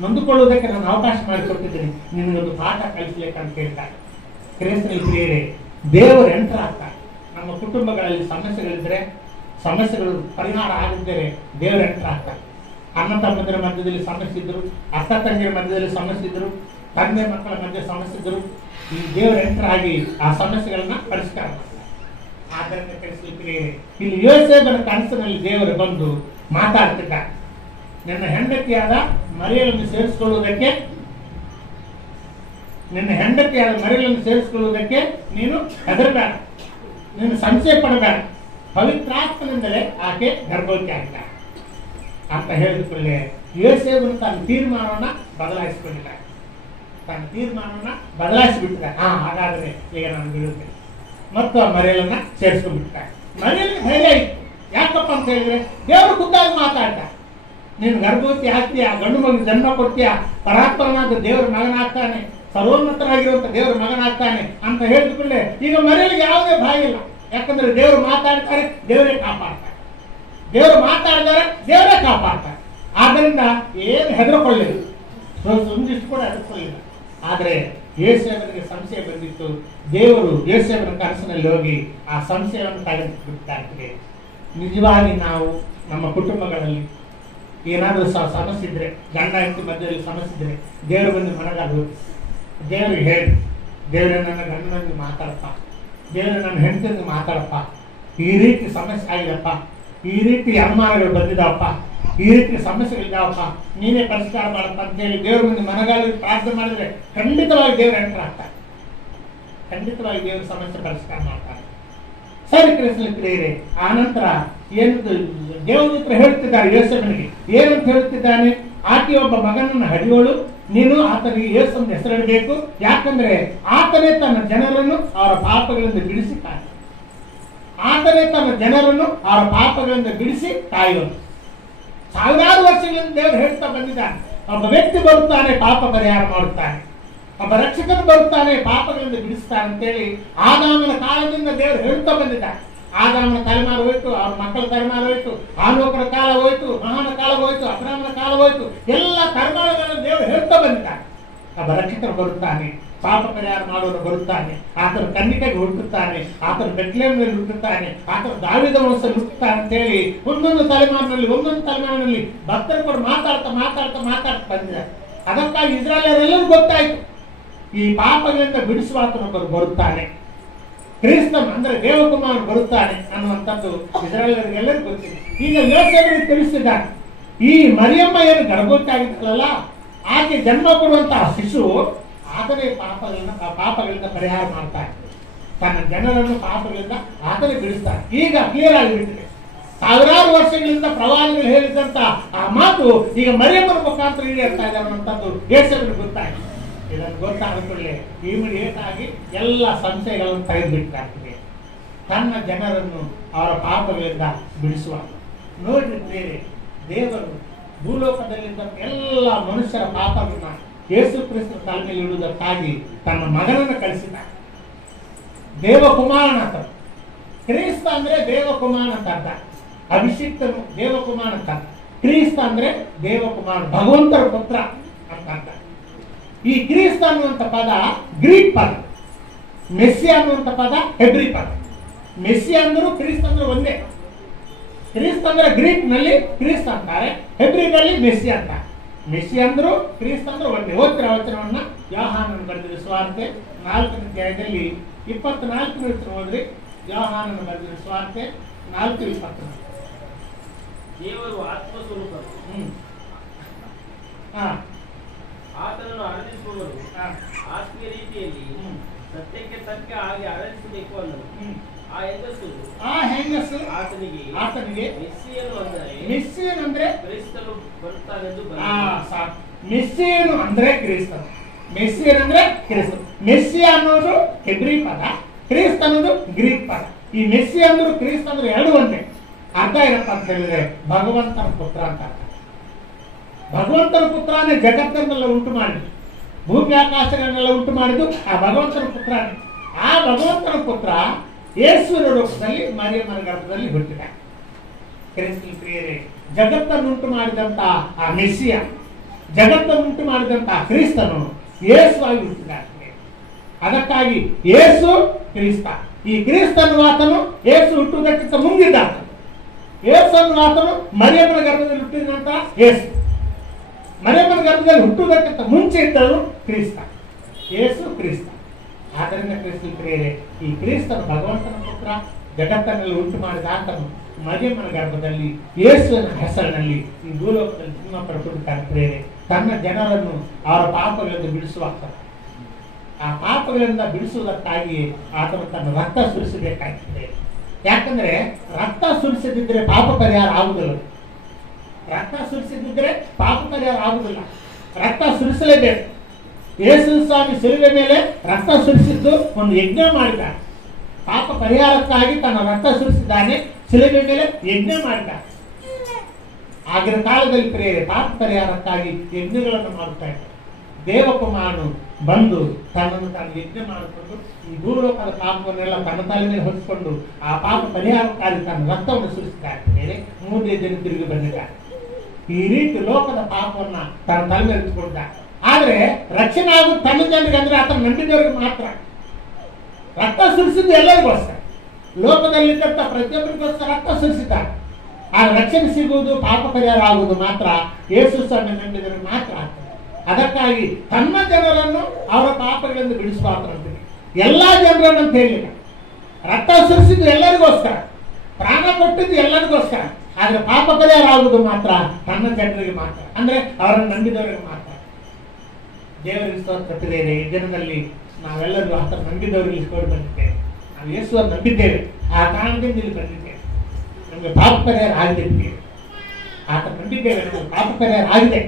ನೊಂದುಕೊಳ್ಳುವುದಕ್ಕೆ ನಾನು ಅವಕಾಶ ಮಾಡಿಕೊಟ್ಟಿದ್ದೀನಿ. ನಿನಗೊಂದು ಪಾಠ ಕಲಿಸ್ಲಿಕ್ಕೆ ಅಂತ ಹೇಳ್ತಾರೆ. ಕ್ರಿಸ್ತನಲ್ಲಿ ಪ್ರಿಯರೇ, ದೇವರು ಎಂಟರ್ ಆಗ್ತಾರೆ. ನಮ್ಮ ಕುಟುಂಬಗಳಲ್ಲಿ ಸಮಸ್ಯೆಗಳಿದ್ರೆ, ಸಮಸ್ಯೆಗಳು ಪರಿಹಾರ ಆಗಿದ್ದರೆ ದೇವರು ಎಂಟರ್ ಆಗ್ತಾರೆ. ಅಣ್ಣ ತಮ್ಮಂದಿರ ಮಧ್ಯದಲ್ಲಿ ಸಮಸ್ಯೆ ಇದ್ರು, ಅಕ್ಕ ತಂಗಿರ ಮಧ್ಯದಲ್ಲಿ ಸಮಸ್ಯೆ ಇದ್ರು, ತಂದೆ ಮಕ್ಕಳ ಮಧ್ಯೆ ಸಮಸ್ಯೆ ಇದ್ರು, ಈ ದೇವರು ಎಂಟರ್ ಆಗಿ ಆ ಸಮಸ್ಯೆಗಳನ್ನ ಪರಿಷ್ಕಾರ ಮಾಡ್ತಾರೆ. ಆದ್ದರಿಂದ ಕಲಿಸಲಿಕ್ಕೆ ಇಲ್ಲಿ ಯೋಸೇಫನ ಕನಸಿನಲ್ಲಿ ದೇವರು ಬಂದು ಮಾತಾಡ್ತಿದ್ದಾರೆ. ನಿನ್ನ ಹೆಂಡತಿಯಾದ ಮರಿಯಳನ್ನು ಸೇರಿಸಿಕೊಳ್ಳುವುದಕ್ಕೆ ನೀನು ಹೆದರಬೇಡ, ನೀನು ಸಂಶಯ ಪಡಬೇಡ, ಪವಿತ್ರಾತ್ಮನಿಂದಲೇ ಆಕೆ ಗರ್ಭವತಿ ಆಗಿದ್ದಾಳೆ ಅಂತ ಹೇಳಿದ ಕೂಡಲೇ ಯೋಸೇಫನು ತನ್ನ ತೀರ್ಮಾನವನ್ನ ಬದಲಾಯಿಸಿಕೊಂಡಿದ್ದಾರೆ. ಬದಲಾಯಿಸಿಬಿಟ್ಟಿದ್ದಾರೆ. ಹಾಗಾದ್ರೆ ಈಗ ನಾನು ಬಿಡುತ್ತೇನೆ ಮತ್ತು ಆ ಮರಿಯಲನ್ನ ಸೇರಿಸ್ಕೊಂಡ್ಬಿಡ್ತಾರೆ. ಮರಿಯಲಿಗೆ ಧೈರ್ಯ ಇತ್ತು. ಯಾಕಪ್ಪ ಅಂತ ಹೇಳಿದ್ರೆ ದೇವರು ಖುದ್ದಾಗಿ ಮಾತಾಡ್ತಾರೆ. ನೀನು ಗರ್ಭವತಿ ಆಗ್ತೀಯಾ, ಗಂಡು ಮಗು ಜನ್ಮ ಕೊಡ್ತೀಯಾ, ಪರಾತ್ಪರನಾದ ದೇವರ ಮಗನಾಗ್ತಾನೆ, ಸರ್ವೋನ್ನತರಾಗಿರುವಂತ ದೇವರ ಮಗನಾಗ್ತಾನೆ ಅಂತ ಹೇಳಿದ ಕೂಡಲೇ ಈಗ ಮರಿಯಲಿಗೆ ಯಾವುದೇ ಭಯ ಇಲ್ಲ. ಯಾಕಂದ್ರೆ ದೇವರು ಮಾತಾಡ್ತಾರೆ, ದೇವರೇ ಕಾಪಾಡ್ತಾರೆ. ದೇವರು ಮಾತಾಡಿದರೆ ದೇವರೇ ಕಾಪಾಡ್ತಾರೆ. ಆದ್ದರಿಂದ ಏನು ಹೆದರ್ಕೊಳ್ಳಿಲ್ಲ, ಒಂದಿಷ್ಟು ಕೂಡ ಹೆದರ್ಕೊಳ್ಳಿಲ್ಲ. ಆದರೆ ಯೇಸುವಿಗೆ ಸಂಶಯ ಬಂದಿತ್ತು. ದೇವರು ಯೇಸುವಿನ ಕನಸಿನಲ್ಲಿ ಹೋಗಿ ಆ ಸಂಶಯವನ್ನು ತೆಗೆದುಬಿಟ್ಟಾಗ್ತದೆ. ನಿಜವಾಗಿ ನಾವು ನಮ್ಮ ಕುಟುಂಬಗಳಲ್ಲಿ ಏನಾದರೂ ಸಮಸ್ಯೆ ಇದ್ರೆ, ಗಂಡ ಹೆಂಡತಿ ಮಧ್ಯದಲ್ಲಿ ಸಮಸ್ಯೆ ಇದ್ರೆ, ದೇವರು ಬಂದು ಮನಗಾಲು ದೇವರಿಗೆ ಹೇಳಿ, ದೇವರೇ ನನ್ನ ಗಂಡನಿಗೆ ಮಾತಾಡಪ್ಪ, ದೇವರೇ ನನ್ನ ಹೆಂಡತಿಗೆ ಮಾತಾಡಪ್ಪ, ಈ ರೀತಿ ಸಮಸ್ಯೆ ಆಗಿದಪ್ಪ, ಈ ರೀತಿ ಅನುಮಾನಗಳು ಬಂದಿದ್ದಾವಪ್ಪ, ಈ ರೀತಿ ಸಮಸ್ಯೆಗಳಿದ್ದಾವಪ್ಪ, ನೀನೇ ಪರಿಷ್ಕಾರ ಮಾಡಪ್ಪ ಅಂತೇಳಿ ದೇವ್ರ ಮುಂದೆ ಮನಗಾಲ ಪ್ರಾರ್ಥನೆ ಮಾಡಿದ್ರೆ ಖಂಡಿತವಾಗಿ ದೇವರು ಎಂಟರ್ ಆಗ್ತಾರೆ. ಖಂಡಿತವಾಗಿ ದೇವರು ಸಮಸ್ಯೆ ಪರಿಷ್ಕಾರ ಮಾಡ್ತಾರೆ. ಸರಿ ಕ್ರಿಸ್ತಲಿಕ್ಕಿದೆ. ಆ ನಂತರ ಏನು ದೇವದೂತರು ಹೇಳ್ತಿದ್ದಾರೆ ಯೋಸೇಫನಿಗೆ, ಏನಂತ ಹೇಳ್ತಿದ್ದಾನೆ? ಆಕೆ ಒಬ್ಬ ಮಗನನ್ನು ಹಡಿಯೋಳು, ನೀನು ಆತನಿಗೆ ಯೇಸುವಿನ ಹೆಸರಿಡಬೇಕು, ಯಾಕಂದ್ರೆ ಆತನೇ ತನ್ನ ಜನರನ್ನು ಅವರ ಪಾಪಗಳಿಂದ ಬಿಡಿಸಿ ಕಾಯುವನು. ಆತನೇ ತನ್ನ ಜನರನ್ನು ಅವರ ಪಾಪಗಳಿಂದ ಬಿಡಿಸಿ ಕಾಯುವನು. ಸಾವಿರಾರು ವರ್ಷಗಳಿಂದ ದೇವರು ಹೇಳ್ತಾ ಬಂದಿದ್ದಾನೆ, ಒಬ್ಬ ವ್ಯಕ್ತಿ ಬರುತ್ತಾನೆ, ಪಾಪ ಪರಿಹಾರ ಮಾಡುತ್ತಾನೆ, ಒಬ್ಬ ರಕ್ಷಕನು ಬರುತ್ತಾನೆ, ಪಾಪಗಳಿಂದ ಬಿಡಿಸ್ತಾನೆ ಅಂತೇಳಿ ಆದಾಮನ ಕಾಲದಿಂದ ದೇವರು ಹೇಳ್ತಾ ಬಂದಿದ್ದಾನೆ. ಆದಾಮನ ತಲೆಮಾರು ಹೋಯ್ತು, ಅವ್ರ ಮಕ್ಕಳ ತಲೆಮಾರು ಹೋಯ್ತು, ಆನೋಕರ ಕಾಲ ಹೋಯ್ತು, ಮಹಾನ ಕಾಲ ಹೋಯ್ತು, ಅಬ್ರಾಹ್ಮನ ಕಾಲ ಹೋಯ್ತು, ಎಲ್ಲ ತಲೆಮಾರುಗಳನ್ನು ದೇವರು ಹೇಳ್ತಾ ಬಂದಿದ್ದಾನೆ. ಒಬ್ಬ ರಕ್ಷಕರು ಬರುತ್ತಾನೆ, ಪಾಪ ಪರಿಹಾರ ಮಾಡೋರು ಬರುತ್ತಾನೆ, ಆತನ ಕನ್ನಿಕೆಗೆ ಹುಟ್ಟುತ್ತಾನೆ, ಆತನ ಬೆತ್ಲೆಹೇಮಿನಲ್ಲಿ ಹುಟ್ಟುತ್ತಾನೆ, ಆತನ ದಾವೀದ ವಂಶದಲ್ಲಿ ಹುಟ್ಟುತ್ತಾನೆ ಅಂತೇಳಿ ಒಂದೊಂದು ತಲೆಮಾರಿನಲ್ಲಿ ಭಕ್ತರು ಕೂಡ ಮಾತಾಡ್ತಾ ಬಂದಿದ್ದಾರೆ. ಅದಕ್ಕಾಗಿ ಇಸ್ರಾಯೇಲರೆಲ್ಲರೂ ಗೊತ್ತಾಯ್ತು, ಈ ಪಾಪಗಳಿಂದ ಬಿಡಿಸುವ ಆತನೊಬ್ಬರು ಬರುತ್ತಾನೆ, ಕ್ರಿಸ್ತನ್ ಅಂದ್ರೆ ದೇವಕುಮಾರನು ಬರುತ್ತಾನೆ ಅನ್ನುವಂಥದ್ದು ಇಸ್ರಾಯೇಲರಿಗೆಲ್ಲರಿಗೂ ಗೊತ್ತಿದೆ. ಈಗ ಯೋಸೇಫನಿಗೆ ತಿಳಿಸಿದ್ದಾನೆ, ಈ ಮರಿಯಮ್ಮ ಏನು ಗರ್ಭವತಿ ಆಗಿದ್ದಲ್ಲ, ಆಕೆ ಜನ್ಮ ಕೊಡುವಂತಹ ಶಿಶು ಆತನೇ ಪಾಪಗಳಿಂದ ಪರಿಹಾರ ಮಾಡ್ತಾನೆ, ತನ್ನ ಜನರನ್ನು ಪಾಪಗಳಿಂದ ಆತನೇ ಬಿಡಿಸ್ತಾನೆ. ಈಗ ಕ್ಲಿಯರ್ ಆಗಿಬಿಟ್ಟಿದೆ. ಸಾವಿರಾರು ವರ್ಷಗಳಿಂದ ಪ್ರವಾದಿಗಳು ಹೇಳಿದಂತ ಆ ಮಾತು ಈಗ ಮರಿಯಮ್ಮನ ಮುಖಾಂತರ ಈಡೇರ್ತಾ ಇದೆ ಅನ್ನುವಂಥದ್ದು ಯೋಸೇಫನಿಗೆ ಗೊತ್ತಾಯ್ತು. ಇದನ್ನು ಗೊತ್ತಾಗಕೊಳ್ಳೆ ಇಮಿಡಿಯೇಟ್ ಆಗಿ ಎಲ್ಲ ಸಂಶಯಗಳನ್ನು ತೆಗೆದುಬಿಟ್ಟಾಗ್ತದೆ, ತನ್ನ ಜನರನ್ನು ಅವರ ಪಾಪಗಳಿಂದ ಬಿಡಿಸುವ. ನೋಡಿದ್ದೇವೆ, ದೇವರು ಭೂಲೋಕದಲ್ಲಿದ್ದ ಎಲ್ಲ ಮನುಷ್ಯರ ಪಾಪಗಳನ್ನ ಯೇಸು ಕ್ರಿಸ್ತನ ತಲೆ ಮೇಲೆ ಇಡುವುದಕ್ಕಾಗಿ ತನ್ನ ಮಗನನ್ನು ಕಳಿಸಿದ. ದೇವಕುಮಾರನ ಅಂತ ಕ್ರಿಸ್ತ ಅಂದ್ರೆ ದೇವಕುಮಾರನ ಅರ್ಥ, ಅಭಿಷಿಕ್ತನು ದೇವಕುಮಾರನ ಅರ್ಥ. ಕ್ರಿಸ್ತ ಅಂದ್ರೆ ದೇವಕುಮಾರ, ಭಗವಂತರ ಪುತ್ರ ಅಂತ ಅರ್ಥ. ಈ ಕ್ರಿಸ್ತ ಅನ್ನುವಂಥ ಪದ ಗ್ರೀಕ್ ಪದ, ಮೆಸ್ಸಿ ಅನ್ನುವಂಥ ಪದ ಹೆಬ್ರಿ ಪದ. ಮೆಸ್ಸಿ ಅಂದ್ರು ಕ್ರಿಸ್ತ ಅಂದ್ರೆ ಒಂದೇ. ಕ್ರಿಸ್ತ ಅಂದ್ರೆ ಗ್ರೀಕ್ ನಲ್ಲಿ ಕ್ರಿಸ್ತ ಅಂತಾರೆ, ಹೆಬ್ರಿನಲ್ಲಿ ಮೆಸ್ಸಿ ಅಂತ. ಮೆಸ್ಸಿ ಅಂದ್ರು ಕ್ರಿಸ್ತ ಅಂದ್ರೆ ಒಂದೇ. ಓದ್ತಿರ ವಚನವನ್ನ ಯೋಹಾನನ ಬರೆದಿರುವ ಸುವಾರ್ತೆ 4ನೇ ಅಧ್ಯಾಯದಲ್ಲಿ 24ನೇ ವಚನ ಹೋದ್ರಿ. ಯೋಹಾನನ ಬರೆದಿರುವ ಸುವಾರ್ತೆ 4:24. ದೇವರು ಆತ್ಮ ಸ್ವರೂಪರು, ಆತನನ್ನು ಆರಾಧಿಸುವವರು ಆತ್ಮೀಯ ರೀತಿಯಲ್ಲಿ ಸತ್ಯಕ್ಕೆ ತಕ್ಕ ಹಾಗೆ ಆರಾಧಿಸಬೇಕು ಅನ್ನೋದು. ಆ ಹೆಂಗಸು ಆತನಿಗೆ ಮೆಸ್ಸಿಯನು ಅಂದ್ರೆ ಕ್ರಿಸ್ತನು ಬರುತ್ತಾನೆಂದು ಮೆಸ್ಸಿಯನು ಅಂದ್ರೆ ಕ್ರಿಸ್ತನು. ಮೆಸ್ಸಿಯನ್ ಅಂದ್ರೆ ಕ್ರಿಸ್ತ. ಮೆಸ್ಸಿ ಅನ್ನೋದು ಹೆಬ್ರಿ ಪದ, ಕ್ರಿಸ್ತ ಅನ್ನೋದು ಗ್ರೀಕ್ ಪದ. ಈ ಮೆಸ್ಸಿ ಅಂದ್ರು ಕ್ರಿಸ್ತ ಅಂದ್ರೆ ಎರಡು ಒಂದೇ. ಅರ್ಥ ಏನಪ್ಪ ಅಂತ ಹೇಳಿದ್ರೆ ಭಗವಂತನ ಪುತ್ರ ಅಂತ ಅರ್ಥ. ಭಗವಂತನ ಪುತ್ರನೇ ಜಗತ್ತನ್ನೆಲ್ಲ ಉಂಟು ಮಾಡಿದ್ದು, ಭೂಮಿ ಆಕಾಶಗಳನ್ನೆಲ್ಲ ಉಂಟು ಮಾಡಿದ್ದು ಆ ಭಗವಂತನ ಪುತ್ರನೇ. ಆ ಭಗವಂತನ ಪುತ್ರ ಯೇಸುವಿನ ರೂಪದಲ್ಲಿ ಮರಿಯಮ್ಮನ ಗರ್ಭದಲ್ಲಿ ಹುಟ್ಟಿದ. ಕ್ರಿಸ್ತನ ಪ್ರಿಯರೇ, ಜಗತ್ತನ್ನುಂಟು ಮಾಡಿದಂತ ಆ ಮೆಸ್ಸಿಯ, ಜಗತ್ತನ್ನುಂಟು ಮಾಡಿದಂತ ಕ್ರಿಸ್ತನು ಯೇಸುವಾಗಿ ಹುಟ್ಟಿದಾಗ್ತದೆ. ಅದಕ್ಕಾಗಿ ಯೇಸು ಕ್ರಿಸ್ತ. ಈ ಕ್ರಿಸ್ತನ ಆತನು ಯೇಸು ಹುಟ್ಟುವುದಕ್ಕಿಂತ ಮುಂದಿದ್ದ. ಯೇಸು ಆತನು ಮರಿಯಮ್ಮನ ಗರ್ಭದಲ್ಲಿ ಹುಟ್ಟಿದಂತ ಯೇಸು. ಮರಿಯಮ್ಮನ ಗರ್ಭದಲ್ಲಿ ಹುಟ್ಟುವುದಕ್ಕಿಂತ ಮುಂಚೆ ಇದ್ದವನು ಕ್ರಿಸ್ತ, ಯೇಸು ಕ್ರಿಸ್ತ. ಆದ್ದರಿಂದ ಕ್ರಿಸ್ತನ ಪ್ರಿಯರೇ, ಈ ಕ್ರಿಸ್ತನು ಭಗವಂತನ ಪುತ್ರ, ಜಗತ್ತನ್ನೆಲ್ಲ ಉಂಟು ಮಾಡಿದ ಆತನು ಮರಿಯಮ್ಮನ ಗರ್ಭದಲ್ಲಿ ಯೇಸುವಿನ ಹೆಸರಿನಲ್ಲಿ ಈ ಭೂಲೋಕದಲ್ಲಿ ಜನ್ಮ ಪಡೆದುಕೊಂಡ ಪ್ರಿಯರೇ, ತನ್ನ ಜನರನ್ನು ಅವರ ಪಾಪಗಳಿಂದ ಬಿಡಿಸುವಾಗ್ತಾನೆ. ಆ ಪಾಪಗಳಿಂದ ಬಿಡಿಸುವುದಕ್ಕಾಗಿ ಆತನು ತನ್ನ ರಕ್ತ ಸುರಿಸಬೇಕಾಗ್ತದೆ. ಯಾಕಂದ್ರೆ ರಕ್ತ ಸುರಿಸದಿದ್ರೆ ಪಾಪ ಪರಿಹಾರ ಆಗುವುದಿಲ್ಲ. ರಕ್ತ ಸುರಿಸದಿದ್ರೆ ಪಾಪ ಪರಿಹಾರ ಆಗುವುದಿಲ್ಲ. ರಕ್ತ ಸುರಿಸಲೇಬೇಕು. ಯೇಸು ಸ್ವಾಮಿ ಶಿಲುಬೆ ಮೇಲೆ ರಕ್ತ ಸುರಿಸಿದ್ದು ಒಂದು ಯಜ್ಞ ಮಾಡಿದ್ದಾನೆ. ಪಾಪ ಪರಿಹಾರಕ್ಕಾಗಿ ತನ್ನ ರಕ್ತ ಸುರಿಸಿದ್ದಾನೆ, ಶಿಲುಬೆ ಮೇಲೆ ಯಜ್ಞ ಮಾಡಿದ್ದಾನೆ. ಆಗಿನ ಕಾಲದಲ್ಲಿ ಪ್ರಿಯರೇ, ಪಾಪ ಪರಿಹಾರಕ್ಕಾಗಿ ಯಜ್ಞಗಳನ್ನು ಮಾಡುತ್ತಾ ಇದ್ದಾರೆ. ದೇವಕುಮಾರನು ಬಂದು ತನ್ನನ್ನು ತಾನು ಯಜ್ಞ ಮಾಡಿಕೊಂಡು ಈ ಭೂಲೋಕದ ಪಾಪವನ್ನೆಲ್ಲ ತನ್ನ ತಲೆ ಮೇಲೆ ಹೊರಿಸಿಕೊಂಡು ಆ ಪಾಪ ಪರಿಹಾರಕ್ಕಾಗಿ ತನ್ನ ರಕ್ತವನ್ನು ಸುರಿಸಿದ್ದಾರೆ. 3ನೇ ದಿನ ತಿರುಗಿ ಬಂದಿದ್ದಾರೆ. ಈ ರೀತಿ ಲೋಕದ ಪಾಪವನ್ನ ತನ್ನ ತಲೆ ಮೇಲೆ ಇಟ್ಕೊಂಡಿದ್ದ. ಆದ್ರೆ ರಕ್ಷಣೆ ಆಗುದು ತನ್ನ ಜನರಿಗೆ ಅಂದ್ರೆ ಆತನ ನಂಬಿದವರಿಗೆ ಮಾತ್ರ. ರಕ್ತ ಸುರಿಸಿದ್ದು ಎಲ್ಲರಿಗೋಸ್ಕರ, ಲೋಕದಲ್ಲಿದ್ದಂತ ಪ್ರತಿಯೊಬ್ಬರಿಗೋಸ್ಕರ ರಕ್ತ ಸುರಿಸಿದ್ದಾರೆ. ಆ ರಕ್ಷಣೆ ಸಿಗುವುದು, ಪಾಪ ಪರಿಹಾರ ಆಗುವುದು ಮಾತ್ರ ಯೇಸು ಸ್ವಾಮಿ ನಂಬಿದವರಿಗೆ ಮಾತ್ರ ಆಗ್ತದೆ. ಅದಕ್ಕಾಗಿ ತನ್ನ ಜನರನ್ನು ಅವರ ಪಾಪಗಳಿಂದ ಬಿಡಿಸುವಂತೆ ಎಲ್ಲಾ ಜನರನ್ನು ಅಂತ ಹೇಳಿಲ್ಲ. ರಕ್ತ ಸುರಿಸಿದ್ದು ಎಲ್ಲರಿಗೋಸ್ಕರ, ಪ್ರಾಣ ಕೊಟ್ಟಿದ್ದು ಎಲ್ಲರಿಗೋಸ್ಕರ. ಆದ್ರೆ ಪಾಪ ಪರಿಹಾರ ಆಗುವುದು ಮಾತ್ರ ತನ್ನ ಜನರಿಗೆ ಮಾತ್ರ, ಅಂದ್ರೆ ಅವರನ್ನು ನಂಬಿದವರಿಗೆ ಮಾತ್ರ. ದೇವರಿಗೆ ಸ್ತೋತ್ರ ಪ್ರಿಯರೇ, ಈ ದಿನದಲ್ಲಿ ನಾವೆಲ್ಲರೂ ಆತ ನಂಬಿದವರಿಗೆ ಇಸ್ಕೊಂಡು ಬಂದಿದ್ದೇವೆ. ನಾವು ಯೇಸುವನ್ನು ನಂಬಿದ್ದೇವೆ, ಆ ಕಾರಣದಿಂದ ಇಲ್ಲಿ ಬಂದಿದ್ದೇವೆ. ನಮಗೆ ಪಾಪ ಪರಿಹಾರ ಆಗಿದ್ದೇವೆ, ಆತ ನಂಬಿದ್ದೇವೆ, ನಮಗೆ ಪಾಪ ಪರಿಹಾರ ಆಗಿದೆ.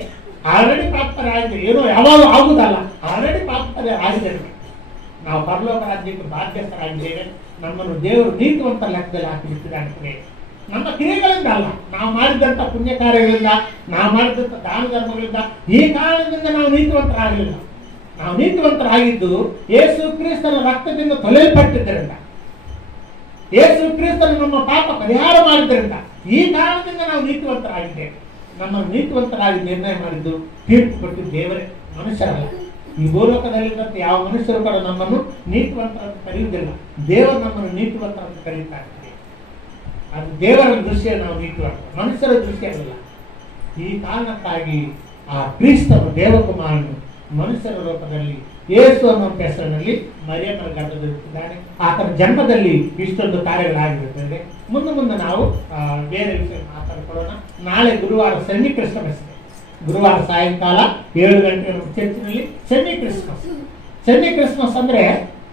ಆಲ್ರೆಡಿ ಪಾಪ ಪರಿಹಾರ ಆಗಿದೆ, ಏನೋ ಯಾವಾಗ ಆಗುದಲ್ಲ, ಆಲ್ರೆಡಿ ಪಾಪ ಪರಿಹಾರ ಆಗಿದೆ. ನಾವು ಪರಲೋಕ ರಾಜ್ಯಕ್ಕೆ ಬಾಧ್ಯಸ್ಥರಾಗಿದ್ದೇವೆ. ನಮ್ಮನ್ನು ದೇವರು ನೀತಿವಂತ ಲೆಕ್ಕದಲ್ಲಿ ಹಾಕಿಬಿಟ್ಟಿದ್ದಾನೆ. ನಮ್ಮ ಕ್ರಿಯೆಗಳಿಂದ ಅಲ್ಲ, ನಾವು ಮಾಡಿದಂತ ಪುಣ್ಯ ಕಾರ್ಯಗಳಿಂದ, ನಾವು ಮಾಡಿದಂತ ದಾನ ಧರ್ಮಗಳಿಂದ, ಈ ಕಾರಣದಿಂದ ನಾವು ನೀತಿವಂತರಾಗಲಿಲ್ಲ. ನಾವು ನೀತಿವಂತರಾಗಿದ್ದು ಯೇಸು ಕ್ರಿಸ್ತನ ರಕ್ತದಿಂದ ತೊಳೆಯಲ್ಪಟ್ಟಿದ್ದರಿಂದ, ಯೇಸು ಕ್ರಿಸ್ತನು ನಮ್ಮ ಪಾಪ ಪರಿಹಾರ ಮಾಡಿದ್ದರಿಂದ, ಈ ಕಾರಣದಿಂದ ನಾವು ನೀತಿವಂತರಾಗಿದ್ದೇವೆ. ನಮ್ಮನ್ನು ನೀತಿವಂತರಾಗಿ ನಿರ್ಣಯ ಮಾಡಿದ್ದು, ತೀರ್ಪು ಕೊಟ್ಟಿದ್ದು ದೇವರೇ, ಮನುಷ್ಯರಲ್ಲ. ಈ ಭೂಲೋಕದಲ್ಲಿದ್ದಂತೆ ಯಾವ ಮನುಷ್ಯರು ಕೂಡ ನಮ್ಮನ್ನು ನೀತಿವಂತರಂತ ಕರೆಯುವುದಿಲ್ಲ. ದೇವರು ನಮ್ಮನ್ನು ನೀತಿವಂತರಂತ ಕರೆಯುತ್ತಾರೆ. ಅದು ದೇವರ ದೃಷ್ಟಿಯ ನಾವು ನೀತಿವಂತ, ಮನುಷ್ಯರ ದೃಷ್ಟಿಯಲ್ಲ. ಈ ಕಾರಣಕ್ಕಾಗಿ ಆ ಕ್ರಿಸ್ತನು ದೇವಕುಮಾರನು ಮನುಷ್ಯರ ರೂಪದಲ್ಲಿ ಯೇಸು ಅನ್ನೋ ಹೆಸರಿನಲ್ಲಿ ಮರಿಯಮ್ಮನ ಗರ್ಭದಲ್ಲಿದ್ದಾನೆ. ಆತನ ಜನ್ಮದಲ್ಲಿ ಇಷ್ಟೊಂದು ಕಾರ್ಯಗಳಾಗಿರುತ್ತದೆ. ಮುಂದೆ ನಾವು ಬೇರೆ ವಿಷಯ ಮಾತಾಡ್ಕೊಳ್ಳೋಣ. ನಾಳೆ ಗುರುವಾರ ಸೆಮಿ ಕ್ರಿಸ್ಮಸ್ ಇದೆ. ಗುರುವಾರ ಸಾಯಂಕಾಲ 7 ಗಂಟೆ ಚರ್ಚಿನಲ್ಲಿ ಸೆಮಿ ಕ್ರಿಸ್ಮಸ್. ಸೆಮಿ ಕ್ರಿಸ್ಮಸ್ ಅಂದ್ರೆ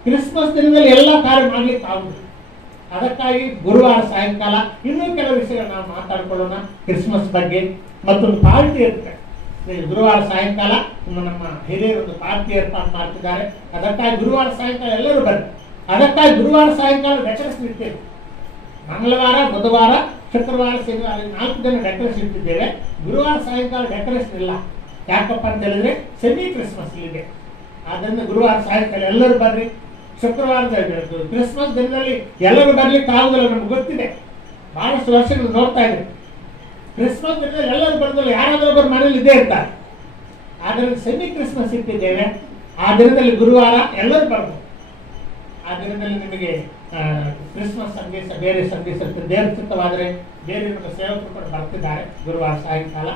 ಕ್ರಿಸ್ಮಸ್ ದಿನದಲ್ಲಿ ಎಲ್ಲ ಕಾರ್ಯ ಮಾಡ್ಲಿಕ್ಕೆ ಆಗುದು. ಅದಕ್ಕಾಗಿ ಗುರುವಾರ ಸಾಯಂಕಾಲ ಇನ್ನೂ ಕೆಲವು ವಿಷಯಗಳು ನಾವು ಮಾತಾಡ್ಕೊಳ್ಳೋಣ. ಕ್ರಿಸ್ಮಸ್ ಬಗ್ಗೆ ಮತ್ತೊಂದು ಪಾರ್ಟಿ ಇರುತ್ತೆ. ಗುರುವಾರ ಸಾಯಂಕಾಲ ನಮ್ಮ ಹಿರಿಯರು ಒಂದು ಪಾರ್ಟಿ ಏರ್ಪಾಡು ಮಾಡ್ತಿದ್ದಾರೆ. ಅದಕ್ಕಾಗಿ ಗುರುವಾರ ಸಾಯಂಕಾಲ ಎಲ್ಲರೂ ಬರ್ರಿ. ಅದಕ್ಕಾಗಿ ಗುರುವಾರ ಸಾಯಂಕಾಲ ಡೆಕೋರೇಷನ್ ಇರ್ತೇವೆ. ಮಂಗಳವಾರ, ಬುಧವಾರ, ಶುಕ್ರವಾರ, ಶನಿವಾರ 4 ದಿನ ಡೆಕೋರೇಷನ್ ಇಟ್ಟಿದ್ದೇವೆ. ಗುರುವಾರ ಸಾಯಂಕಾಲ ಡೆಕೋರೇಷನ್ ಇಲ್ಲ. ಯಾಕಪ್ಪ ಅಂತ ಹೇಳಿದ್ರೆ ಸೆಮಿ ಕ್ರಿಸ್ಮಸ್ ಇದೆ. ಆದ್ರಿಂದ ಗುರುವಾರ ಸಾಯಂಕಾಲ ಎಲ್ಲರೂ ಬರ್ರಿ. ಶುಕ್ರವಾರದ ಕ್ರಿಸ್ಮಸ್ ದಿನದಲ್ಲಿ ಎಲ್ಲರೂ ಬರ್ಲಿಕ್ಕೆ ಆಗುದಿಲ್ಲ, ನಮ್ಗೆ ಗೊತ್ತಿದೆ. ಬಹಳಷ್ಟು ವರ್ಷಗಳು ನೋಡ್ತಾ ಇದ್ದೀವಿ. ಕ್ರಿಸ್ಮಸ್ ದಿನದಲ್ಲಿ ಎಲ್ಲರೂ ಬರೋದಿಲ್ಲ, ಯಾರಾದ್ರೂ ಒಬ್ಬರು ಮನೇಲಿ ಇದ್ದೇ ಇರ್ತಾರೆ. ಆದ್ರಿಂದ ಸೆಮಿ ಕ್ರಿಸ್ಮಸ್ ಇಟ್ಟಿದ್ದೇವೆ. ಆ ದಿನದಲ್ಲಿ ಗುರುವಾರ ಎಲ್ಲರೂ ಬರ್ಬೋದು. ಆ ದಿನದಲ್ಲಿ ನಿಮಗೆ ಕ್ರಿಸ್ಮಸ್ ಸಂದೇಶ, ಬೇರೆ ಸಂದೇಶ ದೇವರ ಚಿತ್ತವಾದರೆ ಬೇರೆ ಸೇವಕರು ಕೂಡ ಬರ್ತಿದ್ದಾರೆ. ಗುರುವಾರ ಸಾಯಂಕಾಲ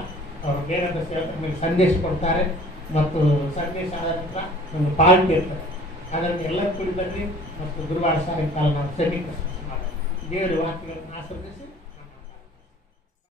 ಅವರು ಬೇರೆ ಸೇವಕರ ಮೇಲೆ ಸಂದೇಶ ಕೊಡ್ತಾರೆ. ಮತ್ತು ಸಂದೇಶ ಆದ ನಂತರ ಒಂದು ಪಾರ್ಟಿ ಇರ್ತದೆ. ಅದರಲ್ಲಿ ಎಲ್ಲರೂ ಕೂಡಿ ಬರ್ರಿ. ಮತ್ತು ಗುರುವಾರ ಸಾಯಂಕಾಲ ನಾವು ಸೆಮಿ ಕ್ರಿಸ್ಮಸ್ ಮಾಡೋಣ. ದೇವರ ವಾಕ್ಯಗಳನ್ನು ಆಶೀರ್ವದಿಸಿ